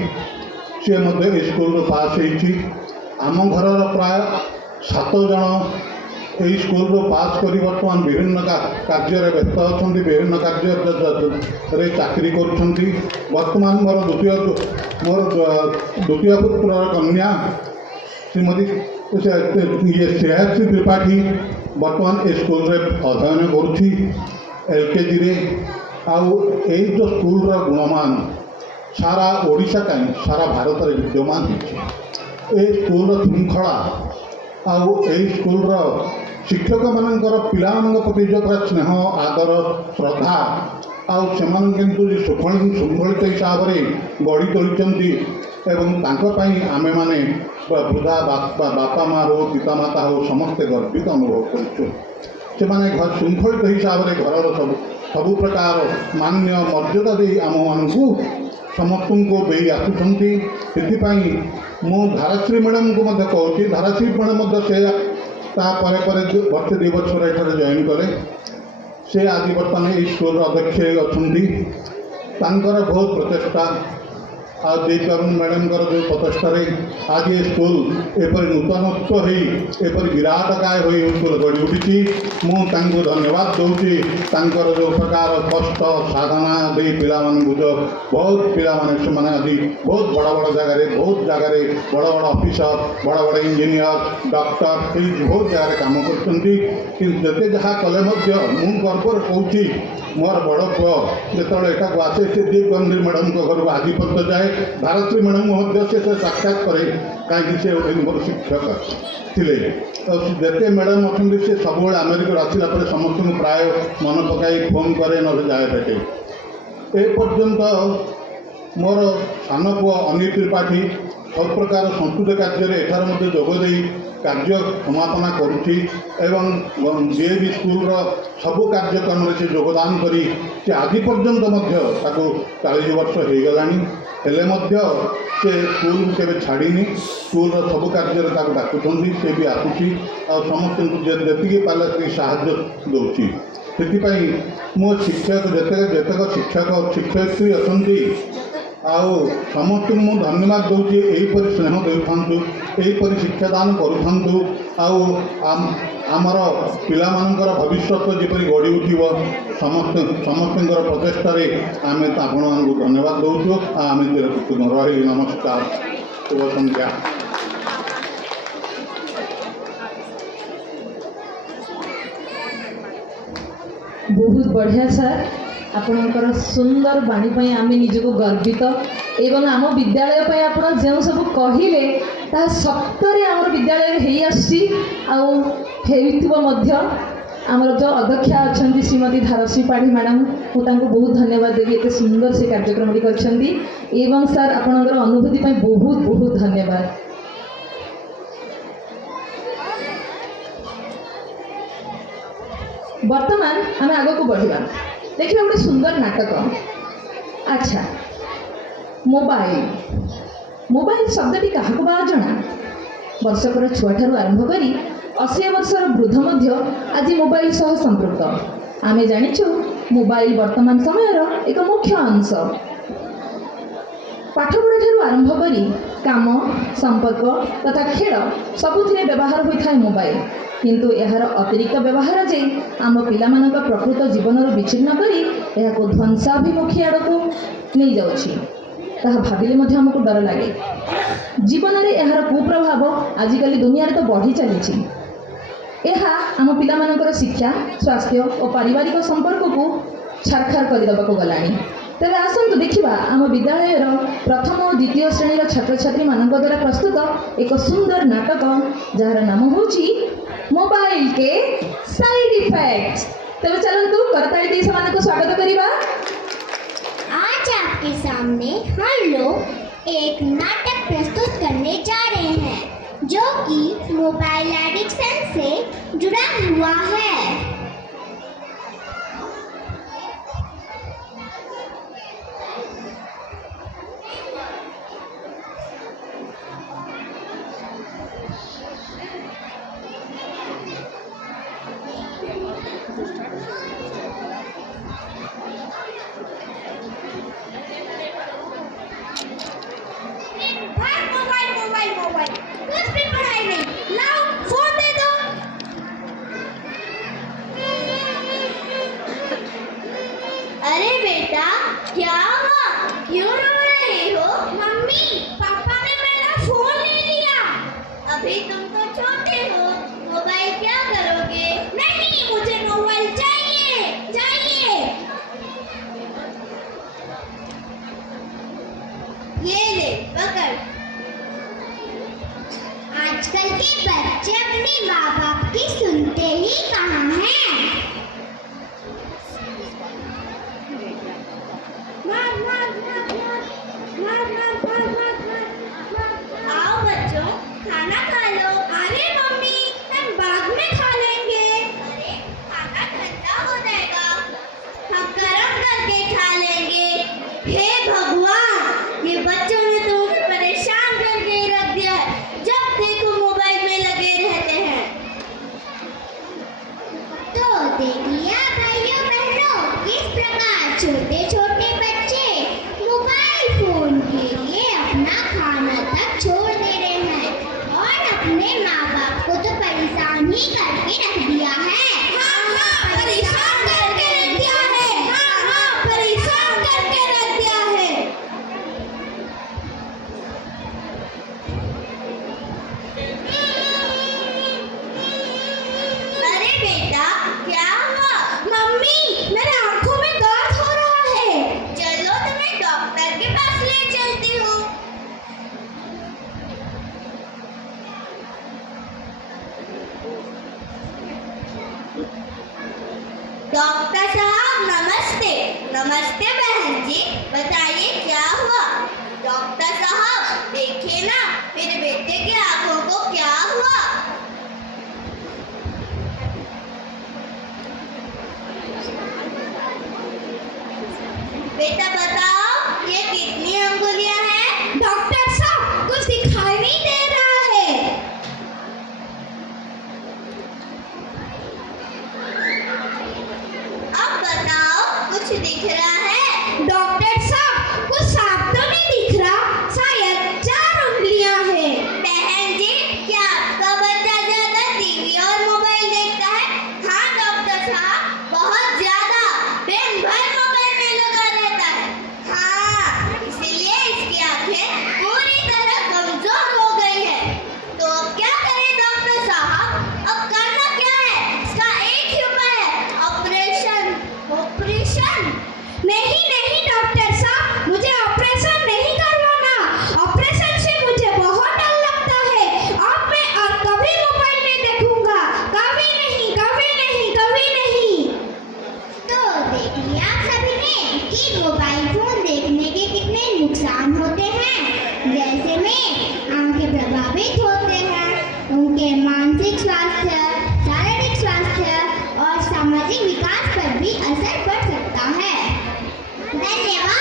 सी स्कूल पास होम घर प्राय 7 जन यही स्कूल पास कर बर्तमान विभिन्न कार्य व्यस्त अच्छा विभिन्न कार्य चाकरी कर बर्तमान मोर द्वितीय पुत्र कन्या श्रीमती श्रेयाश्री त्रिपाठी बर्तमान ए स्कूल अध्ययन करुँची LKG रे आई जो स्कूल गुणमान सारा ओडिशा कहीं सारा भारत में विद्यमान है स्कूल श्रृंखला आई स्कूल शिक्षक मानकर पिला प्रति जो स्नेह आदर श्रद्धा किंतु शृंखलित हिसाब से गढ़ी तोली आमे माने वृद्धा बापा माँ हो पिता माता हो समस्ते गर्वित अनुभव कर घर शृंखलित हिसाब से घर सबु प्रकार मान्य मर्यादा दे आम मानू समस्त को दे आसुँच मु धाराश्री मैडम को कहूँ धाराश्री मैडम से वर्षे 2 वर्ष ये जॉइन कले से आज बर्तमान ये स्कूल अध्यक्ष अच्छा बहुत प्रचेषा आरुण मैडम जो प्रचेषार आज ये स्कूल एपरी नूतनत्व होपर विराटकाय हो स्कूल गढ़ी उठी मुझे धन्यवाद दूसरी जो प्रकार कष्ट साधना दे पिला जो बहुत पिला आज बहुत बड़ बड़ जगह बहुत जगह बड़ बड़ ऑफिसर बड़ बड़ इंजीनियर डॉक्टर ये बहुत जगह काम करते जहाँ कले गर्वर कहूँ मोर बड़ पुओ जो यहाँ आसे से दीप गंभीर मैडम घर को आधिपत्य जाए भारती मैडम से साक्षात करे कहीं से मोर शिक्षक थे जिते मैडम अच्छा से सब अमेरिका आसला समस्त प्राय मन पकई फोन करे न जाए भेटे एपर्यंत मोर सान पुओ अनिल त्रिपाठी सब प्रकार संस्कृत कार्य एठार जोगदे कार्य समापना करुच्ची डीएवी स्कूल सबू कार्यक्रम से योगदान करी से आज पर्यंत 40 वर्ष हो गला से स्कूल के छाड़नी स्कूल सबू कार्य डाकुंट से भी आसूँ समस्त जी पारे साहाय्य दूसरी से मो शिक्षक जितेक शिक्षक शिक्षयित्री अच्छा समस्त को धन्यवाद दूसरी यहीपर स्नेह देउथांतु यहीपर शिक्षादान करूथांतु आमर पिला मानकर भविष्यत जपरी गढ़ी उठिब समस्त प्रचेषार आम आपण को धन्यवाद दूचु आम रही नमस्कार शुभ संध्या। बहुत बढ़िया सर आपणकर सुंदर बाणी आम निजक गर्वित एवं आम विद्यालय आप जो सब कहले ता सप्तरे आम विद्यालय आमर जो अध्यक्षा अच्छा श्रीमती धाराश्री पाढ़ी मैडम मुझे बहुत धन्यवाद देवी एत सुंदर से कार्यक्रम कर सर आपणकर अनुभूति बहुत बहुत धन्यवाद। वर्तमान आम आग को बढ़ा देखिए गोटे सुंदर नाटक। अच्छा मोबाइल मोबाइल शब्दटी क्या बा जना वर्षकर छुआ ठार आरंभ कर 80 वर्षर वृद्ध मध्य आज मोबाइल सह संपृक्त आमे जानिछु मोबाइल वर्तमान समय एक मुख्य अंश पाठपढ़ा ठारू आरंभ करी काम संपर्क तथा खेल सबुथिरे व्यवहार होता है मोबाइल किंतु यार अतिरिक्त व्यवहार जे आम पिलामानक प्रकृत जीवन विच्छिन्न करी यह ध्वंसाभिमुखी आड़ को नहीं जाउछि ताहा भाविले मध्य हमको डर लगे। जीवन में यार कुप्रभाव आजिकल दुनिया तो बढ़ी चली यह आम पिलामानकर शिक्षा स्वास्थ्य और पारिवारिक संपर्क को छारखार करदेवा को गलानी। तेरे आसतु देखा आम विद्यालय प्रथम और द्वितीय श्रेणी छात्र छात्री मान द्वारा प्रस्तुत एक सुंदर नाटक जार नाम हूँ मोबाइल के साइड इफेक्ट्स। तेरे चलतु करताली से स्वागत करवा। आज आपके सामने हम लोग एक नाटक प्रस्तुत करने जा रहे हैं जो कि मोबाइल एडिक्शन से जुड़ा हुआ है। अरे बेटा क्या हुआ, क्यों रो रहे हो? मम्मी पापा ने मेरा फोन ले लिया। अभी तुम तो छोटे हो, मोबाइल क्या करोगे? नहीं, मुझे मोबाइल चाहिए चाहिए। ये ले पकड़। आजकल के बच्चे अपने माँ बाप की सुनते ही कहाँ हैं? आओ बच्चों, खाना खा लो। अरे मम्मी, हम बाद में खा लेंगे। अरे खाना ठंडा हो जाएगा, हम गरम करके खा लेंगे। हे भगवान, ये बच्चों ने तो मुझे परेशान करके रख दिया है। जब देखो मोबाइल में लगे रहते हैं। तो देख लिया भाइयों बहनों, किस प्रकार छोटे छोटे बच्चे मोबाइल फोन के लिए अपना खाना तक छोड़ दे रहे हैं और अपने माँ बाप को तो परेशान ही करके रख दिया है। परेशान करके रख दिया है। परेशान करके रख दिया है। अरे बेटा क्या हुआ? मम्मी मेरे आंखों में दर्द हो रहा है। चलो तुम्हें डॉक्टर के पास ले चलती हूँ। डॉक्टर साहब नमस्ते। नमस्ते बहन जी, बताइए क्या हुआ? डॉक्टर साहब देखिए ना, मेरे बेटे की आंखों को क्या हुआ? बेटा बताओ, ये कितनी अंगुलियां हैं? डॉक्टर साहब कुछ दिखाई नहीं दे रहा है। अब बताओ, कुछ दिख रहा है? डॉक्टर साहब कुछ साफ तो नहीं दिख रहा, शायद 4 उंगलियां हैं। बहन जी, क्या आपका बच्चा ज्यादा टीवी और मोबाइल देखता है? हाँ डॉक्टर साहब, बहुत ज्यादा, दिन भर मोबाइल में लगा रहता है। हाँ, इसीलिए इसकी आंखें पूरी तरह कमजोर हो गई है। तो अब क्या करें डॉक्टर साहब? अब करना क्या है? इसका एक ही उपाय है, ऑपरेशन। ऑपरेशन? नहीं नहीं डॉक्टर साहब, मुझे ऑपरेशन नहीं करवाना। ऑपरेशन से मुझे बहुत डर लगता है। अब मैं और कभी मोबाइल नहीं देखूंगा, कभी नहीं कभी नहीं कभी नहीं। तो देख लिया आप सभी ने कि मोबाइल फोन देखने के कितने नुकसान होते हैं। जैसे में आंखें प्रभावित होते हैं, उनके मानसिक स्वास्थ्य, शारीरिक स्वास्थ्य और सामाजिक विकास पर भी असर पड़ सकता है। धन्यवाद।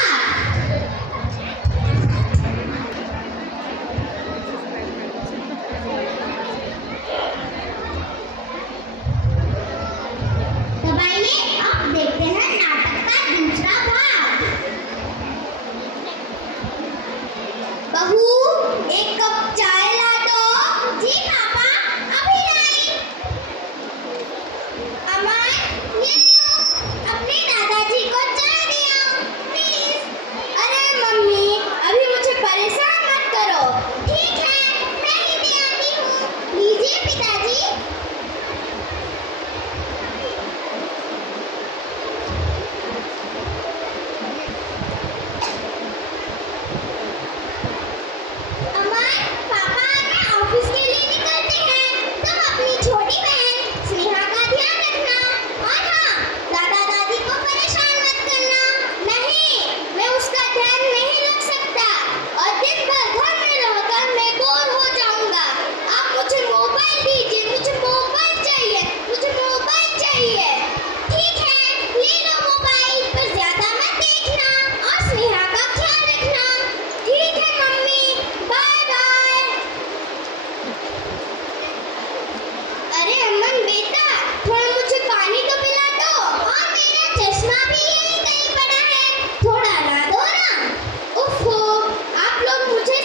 तो आइए अब देखते हैं नाटक का दूसरा भाग।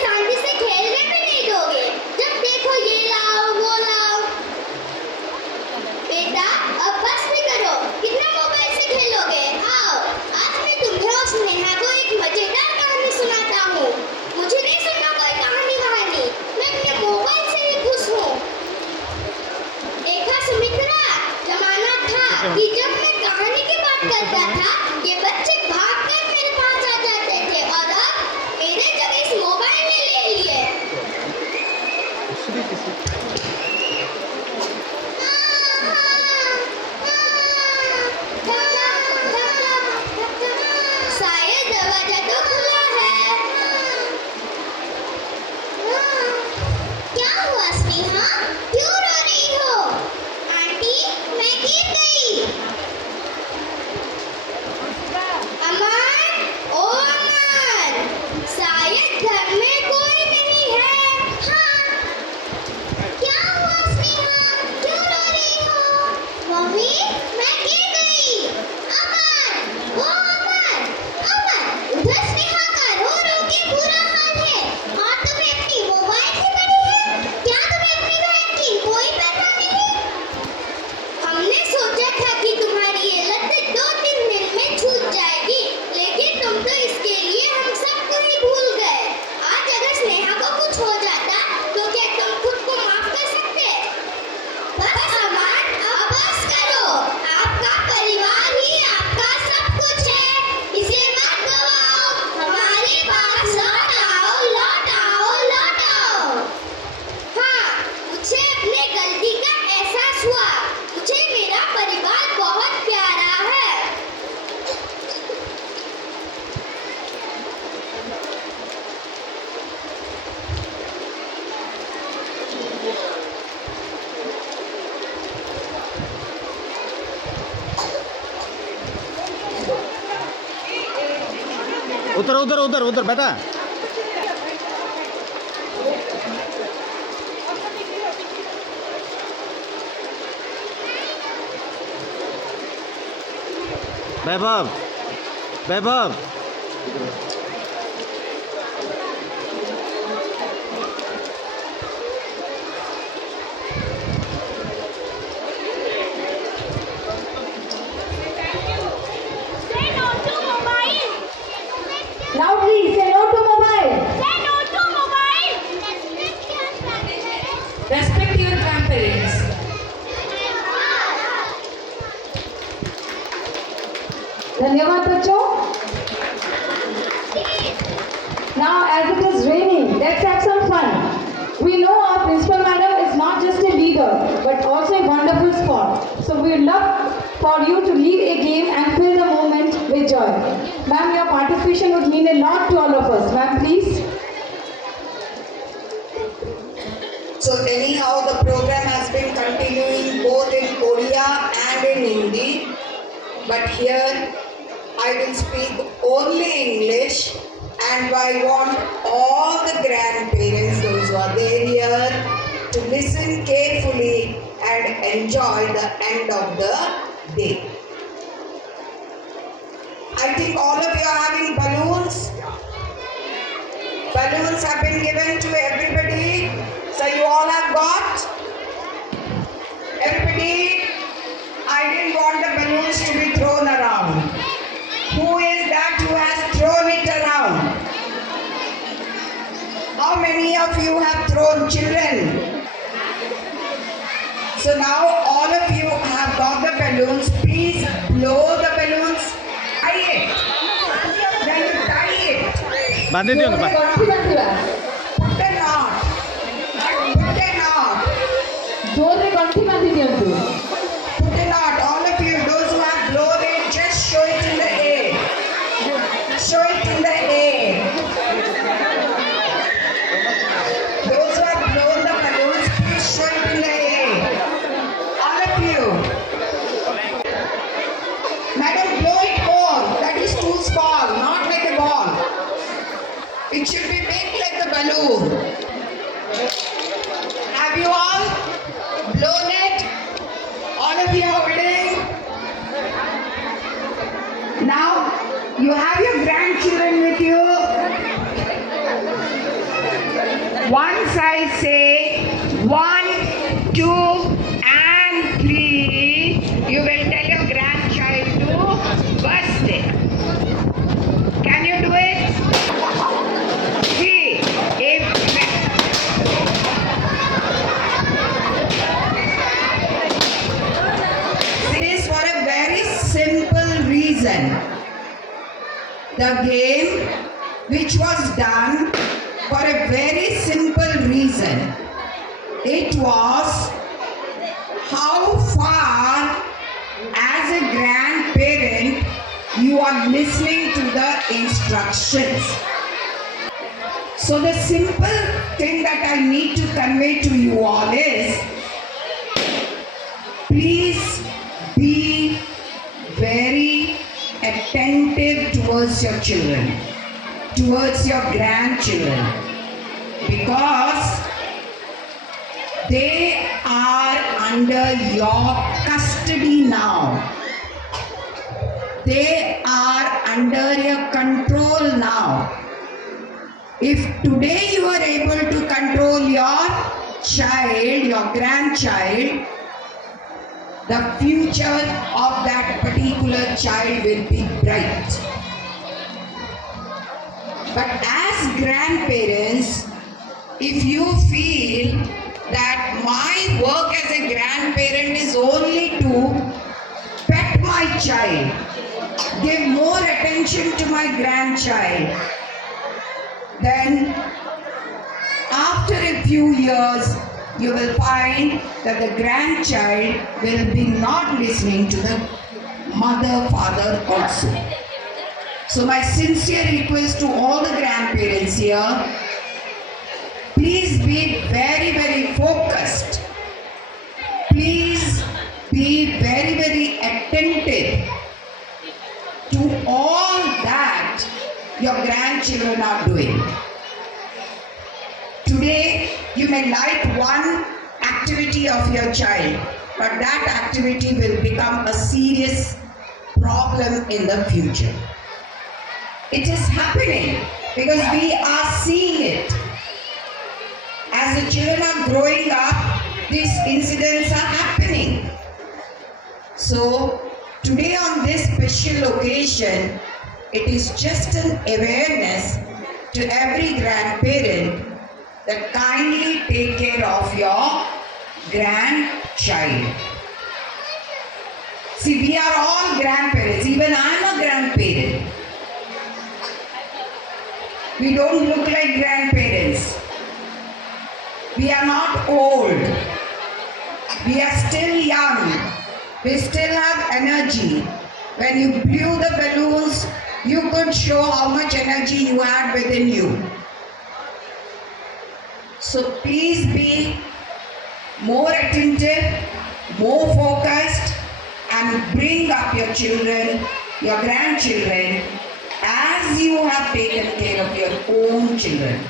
शांति से खेलने भी नहीं दोगे। जब देखो ये लाओ वो लाओ। बेटा अब बस भी करो, कितना मोबाइल से खेलोगे। आओ आज मैं तुम्हें और स्नेहा को एक मजेदार कहानी सुनाता हूँ। मुझे नहीं सुनना कोई कहानी वहानी, मैं अपने मोबाइल से ही खुश हूँ। देखा सुमित्रा, जमाना था कि जब मैं कहानी की बात करता था ये बच्चे भागकर मेरे पास आ जाते थे और अब मेरे जगह इस मोबाइल ने ले लिए। शायद दरवाजा तो खुला है। क्या हुआ स्नेहा, क्यों रो रही हो। आंटी मैं गिर गई। अमन, ओ अमन, शायद घर में कोई नहीं है। हाँ क्या हुआ स्नेहा, क्यों रो रही हो। मम्मी मैं गिर गई। अमन, ओ अमन, अमन, उधर स्नेहा का रो रो के बुरा हाल है। हाँ तुम्हें अपनी मोबाइल से पड़ी है। क्या तुम्हें अपनी बहन की कोई परवाह नहीं। हमने सोचा था कि तुम्हारी ये लत 2-3 दिन में छूट जाएगी, लेकिन तुम तो इसके लिए हम सबको ही भूल गए। आज अगर स्नेहा को कुछ हो जाता तो क्या तुम खुद को माफ कर सकते। बस अमन अब बस करो, आपका परिवार ही आपका सब कुछ है, इसे मत गवाओ। हमारे पास लौट आओ लौट आओ लौट आओ। हाँ मुझे अपने गलती का एहसास हुआ। मुझे मेरा परिवार बहुत प्यारा है। उधर उधर उधर उधर बेटा। वैभव, वैभव, Say no to mobile. Loudly say no to mobile. Say no to mobile. Respect your grandparents. धन्यवाद बच्चों। Now as it is raining, let's have some fun. We know our principal madam is not just a leader but also a wonderful sport. So we would love for you to lead a game and fill the moment with joy. Ma'am, your participation would mean a lot to all of us. Ma'am, please. So anyhow, the program has been continuing both in Korea and in Hindi. But here I will speak only English, and I want all the grandparents, those who are there here, to listen carefully and enjoy the end of the day. I think all of you are having balloons. Balloons have been given to everybody. So you all have got? Everybody? I didn't want the balloons to be thrown around. Who is that who has thrown it around? How many of you have thrown children? So now all of you have got the balloons. Please blow the balloons. Tie it. Then you tie it. बांध दियो ना। Put a knot. Put a knot. जोर गंठी बांधी दियंतु। Put a knot. All of you, those who have blown it, just show it in the air. Show it in the air. Those who have blown the balloons, please show it in the air. All of you. Madam, blow it more. That is too small, not like a ball. It should be big like the balloon. Once I say 1, 2, and 3, you will tell your grandchild to burst it. Can you do it? See, if It is for a very simple reason. The game which was done for a very simple reason. It was how far as a grandparent you are listening to the instructions. So the simple thing that I need to convey to you all is, please be very attentive towards your children, towards your grandchildren, because they are under your custody now. They are under your control now. If today you are able to control your child, your grandchild, the future of that particular child will be bright. But as grandparents, if you feel that my work as a grandparent is only to pet my child, give more attention to my grandchild, then after a few years, you will find that the grandchild will be not listening to the mother, father also. So my sincere request to all the grandparents here, please be very, very focused. Please be very, very attentive to all that your grandchildren are doing. Today, you may like one activity of your child, but that activity will become a serious problem in the future. It is happening because we are seeing it. As the children are growing up, these incidents are happening. So, today on this special occasion, it is just an awareness to every grandparent that kindly take care of your grandchild. See, we are all grandparents. Even I am a grandparent. We don't look like grandparents. We are not old. We are still young. We still have energy. When you blew the balloons, you could show how much energy you had within you. So please be more attentive, more focused, and bring up your children, your grandchildren, as you have taken care of your own children.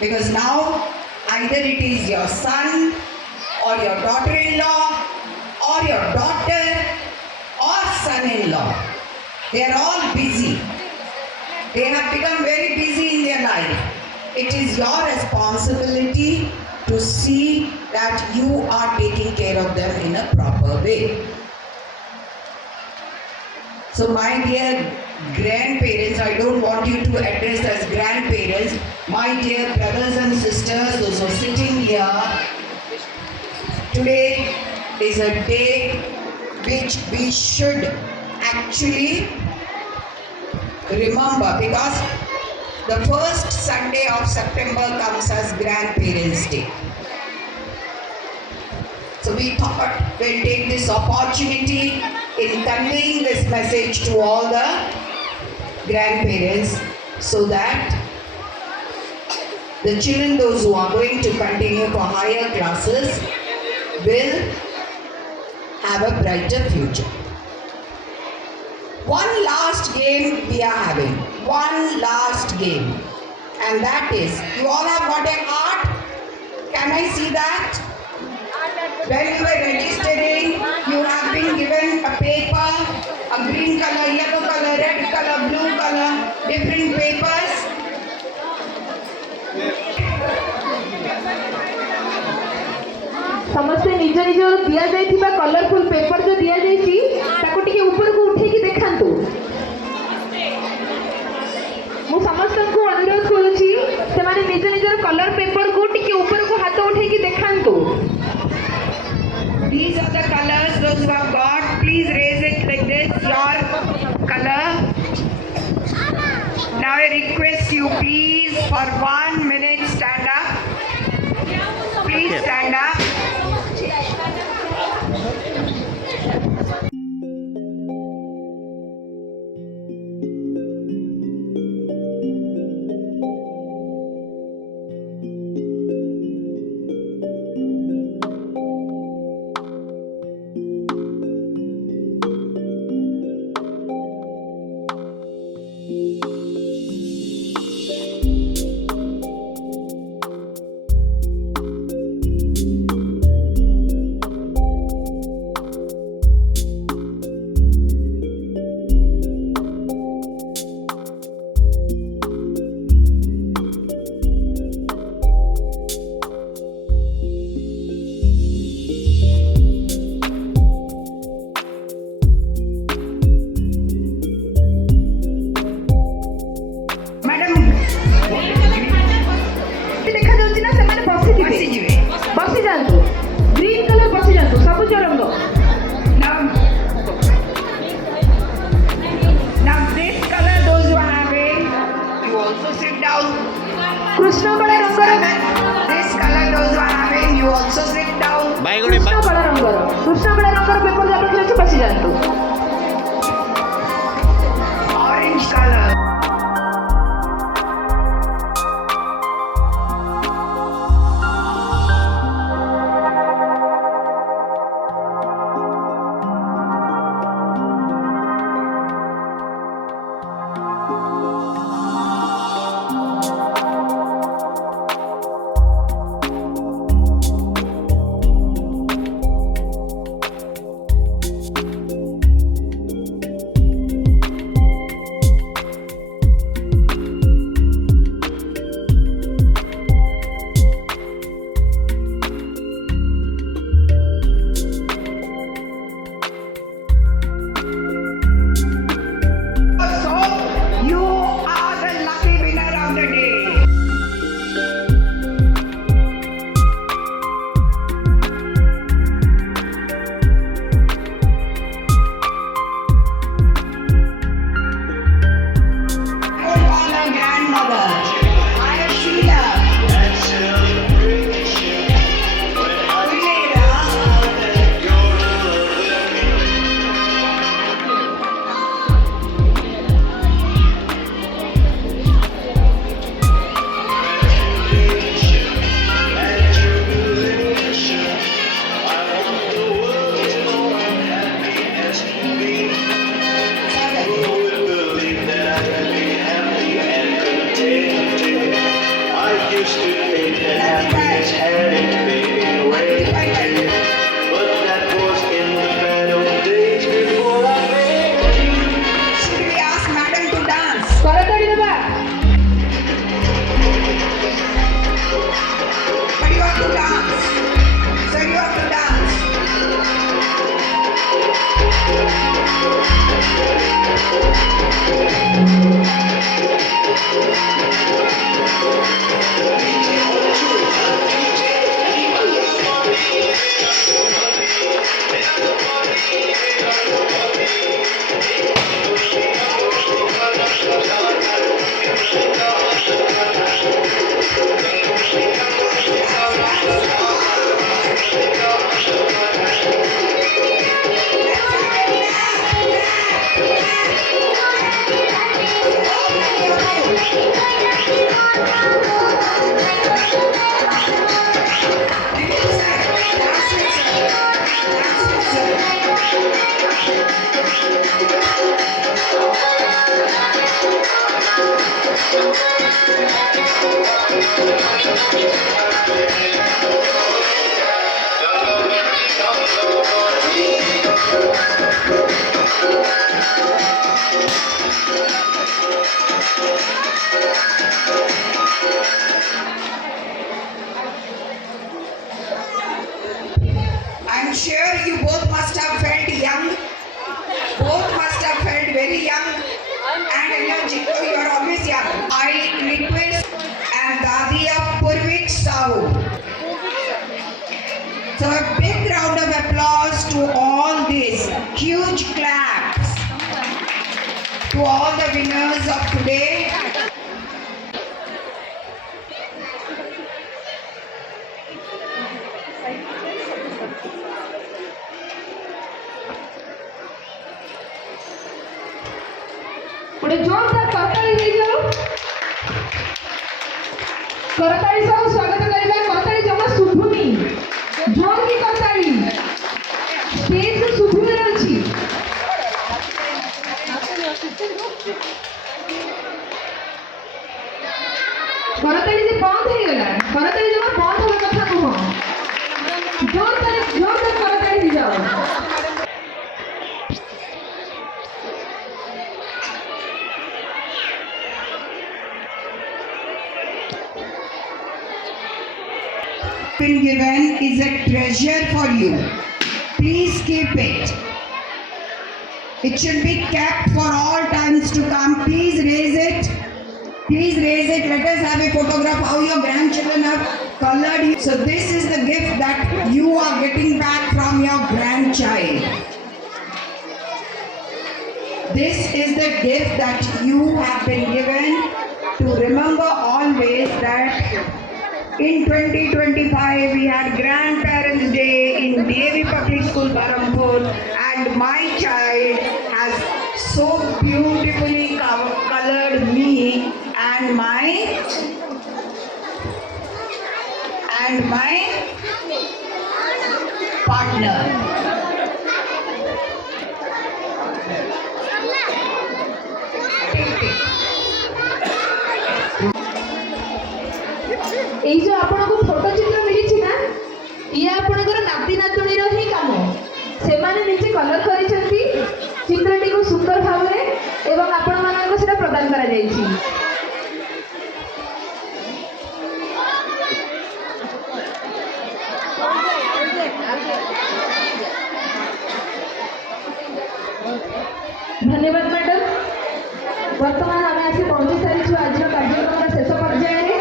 Because now, either it is your son, or your daughter-in-law, or your daughter, or son-in-law. They are all busy. They have become very busy in their life. It is your responsibility to see that you are taking care of them in a proper way. So my dear grandparents, I don't want you to address as grandparents. My dear brothers and sisters, those who are sitting here, today is a day which we should actually remember, because the first Sunday of September comes as Grandparents' Day. So we thought we'll take this opportunity in conveying this message to all the grandparents, so that the children, those who are going to continue for higher classes, will have a brighter future. One last game we are having. One last game. And that is, you all have got a heart? Can I see that? When you were registering, you have been given a paper, a green color, yellow color, red color, blue color, different papers. ସମସ୍ତେ ନିଜ ନିଜ ଦିଆଯାଇଥିବା colourful paper ଯୋଉ ଦିଆଯାଇଛି ତାକୁ ଟିକେ ଉପରକୁ ଉଠେଇକି ଦେଖାନ୍ତୁ। ମୁଁ ସମସ୍ତଙ୍କୁ ଅନୁରୋଧ କରୁଛି ସେମାନେ ନିଜ ନିଜର କଲର ପେପରକୁ ଟିକେ ଉପରକୁ ହାତ ଉଠେଇକି ଦେଖାନ୍ତୁ। These are the colors those who have got. Please raise it like this, your color. Now I request you please for 1 minute stand up. Please stand up. Krishna colour रंगर This color those who are having, you also sit down. ବାଇଗଣୀ Krishna colour रंगर paper जो आपके अच्छे बसी जातु। Orange color. So a big round of applause to all this. Huge claps to all the winners of today. ଗୋଟେ ଜୋରଦାର କରତାଳି ହେଇଯାଉ। କରତାଳି ସହ ସ୍ୱାଗତ କରିବା। କରତାଳି ଜମା ଶୁଭୁନି, ଜୋର କି କରତାଳି ଷ୍ଟେଜରେ ଶୁଭିବାର ଅଛି। କରତାଳି ଯେ ବନ୍ଦ ହେଇଗଲା, କରତାଳି ଜମା ବନ୍ଦ ହେବା କଥା ନୁହଁ। ଜୋରଦାର କରତାଳି ହେଇଯାଉ। Been given is a treasure for you. Please keep it. It should be kept for all times to come. Please raise it. Please raise it. Let us have a photograph how your grandchildren have colored you. So this is the gift that you are getting back from your grandchild. This is the gift that you have been given to remember always that in 2025 we had Grandparents Day in Devi Public School, Barampur, and my child has so beautifully colored me and my partner. এই যে ଆପଣଙ୍କୁ photo ଚିତ୍ର ମିଳିଛି ନା, ଇଏ ଆପଣଙ୍କର ନାତି ନାତୁଣୀର ହିଁ କାମ। ସେମାନେ ନିଜେ କଲର କରିଛନ୍ତି ଚିତ୍ରଟିକୁ ସୁନ୍ଦର ଭାବରେ ଏବଂ ଆପଣମାନଙ୍କୁ ସେଟା ପ୍ରଦାନ କରାଯାଇଛି। ଧନ୍ୟବାଦ ମ୍ୟାଡାମ। ବର୍ତ୍ତମାନ ଆମେ ଆସି ପହଞ୍ଚି ସାରିଛୁ ଆଜିର କାର୍ଯ୍ୟକ୍ରମର ଶେଷ ପର୍ଯ୍ୟାୟରେ।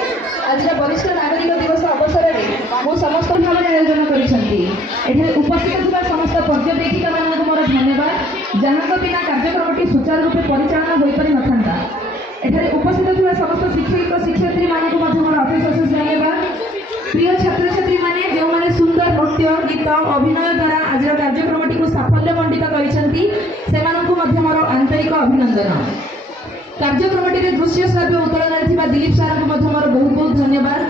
ଆଜିର ବରିଷ୍ଠ ନାଗରିକ ଦିବସ ଅବସରରେ ମୁଁ ସମସ୍ତ ଭାବରେ ଆୟୋଜନ କରିଛନ୍ତି। ଏଠାରେ ଉପସ୍ଥିତ ଥିବା ସମସ୍ତ ପର୍ଯ୍ୟବେକ୍ଷିକାମାନଙ୍କୁ ମୋର ଧନ୍ୟବାଦ, ଯାହାଙ୍କ ବିନା କାର୍ଯ୍ୟକ୍ରମଟି ସୁଚାରୁ ରୂପେ ପରିଚାଳନା ହୋଇପାରିନଥାନ୍ତା। ଏଠାରେ ଉପସ୍ଥିତ ଥିବା ସମସ୍ତ ଶିକ୍ଷକ ଶିକ୍ଷୟିତ୍ରୀମାନଙ୍କୁ ମଧ୍ୟ ମୋର ଅଶେଷ ଧନ୍ୟବାଦ। ପ୍ରିୟ ଛାତ୍ରଛାତ୍ରୀମାନେ ଯେଉଁମାନେ ସୁନ୍ଦର ନୃତ୍ୟ, ଗୀତ, ଅଭିନୟ ଦ୍ୱାରା ଆଜିର କାର୍ଯ୍ୟକ୍ରମଟିକୁ ସାଫଲ୍ୟମଣ୍ଡିତ କରିଛନ୍ତି, ସେମାନଙ୍କୁ ମଧ୍ୟ ମୋର ଆନ୍ତରିକ ଅଭିନନ୍ଦନ। କାର୍ଯ୍ୟକ୍ରମଟିରେ ଦୃଶ୍ୟ ଶ୍ରାବ୍ୟ ଉତ୍ତୋଳନରେ ଥିବା ଦିଲ୍ଲୀପ ସାର୍ଙ୍କୁ ମଧ୍ୟ ମୋର ବହୁତ ବହୁତ ଧନ୍ୟବାଦ।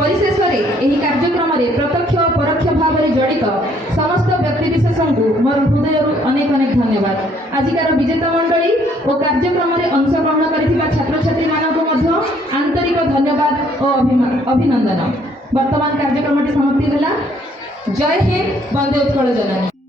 ପରିଶେଷରେ ଏହି କାର୍ଯ୍ୟକ୍ରମରେ ପ୍ରତ୍ୟକ୍ଷ ଓ ପରୋକ୍ଷ ଭାବରେ ଜଡ଼ିତ ସମସ୍ତ ବ୍ୟକ୍ତିବିଶେଷଙ୍କୁ ମୋର ହୃଦୟରୁ ଅନେକ ଅନେକ ଧନ୍ୟବାଦ। ଆଜିକାର ବିଜେତା ମଣ୍ଡଳୀ ଓ କାର୍ଯ୍ୟକ୍ରମରେ ଅଂଶଗ୍ରହଣ କରିଥିବା ଛାତ୍ରଛାତ୍ରୀମାନଙ୍କୁ ମଧ୍ୟ ଆନ୍ତରିକ ଧନ୍ୟବାଦ ଓ ଅଭିନନ୍ଦନ। ବର୍ତ୍ତମାନ କାର୍ଯ୍ୟକ୍ରମଟି ସମାପ୍ତି ହେଲା। ଜୟ ହିନ୍ଦ, ବନ୍ଦେ ଉତ୍କଳ ଜନନୀ।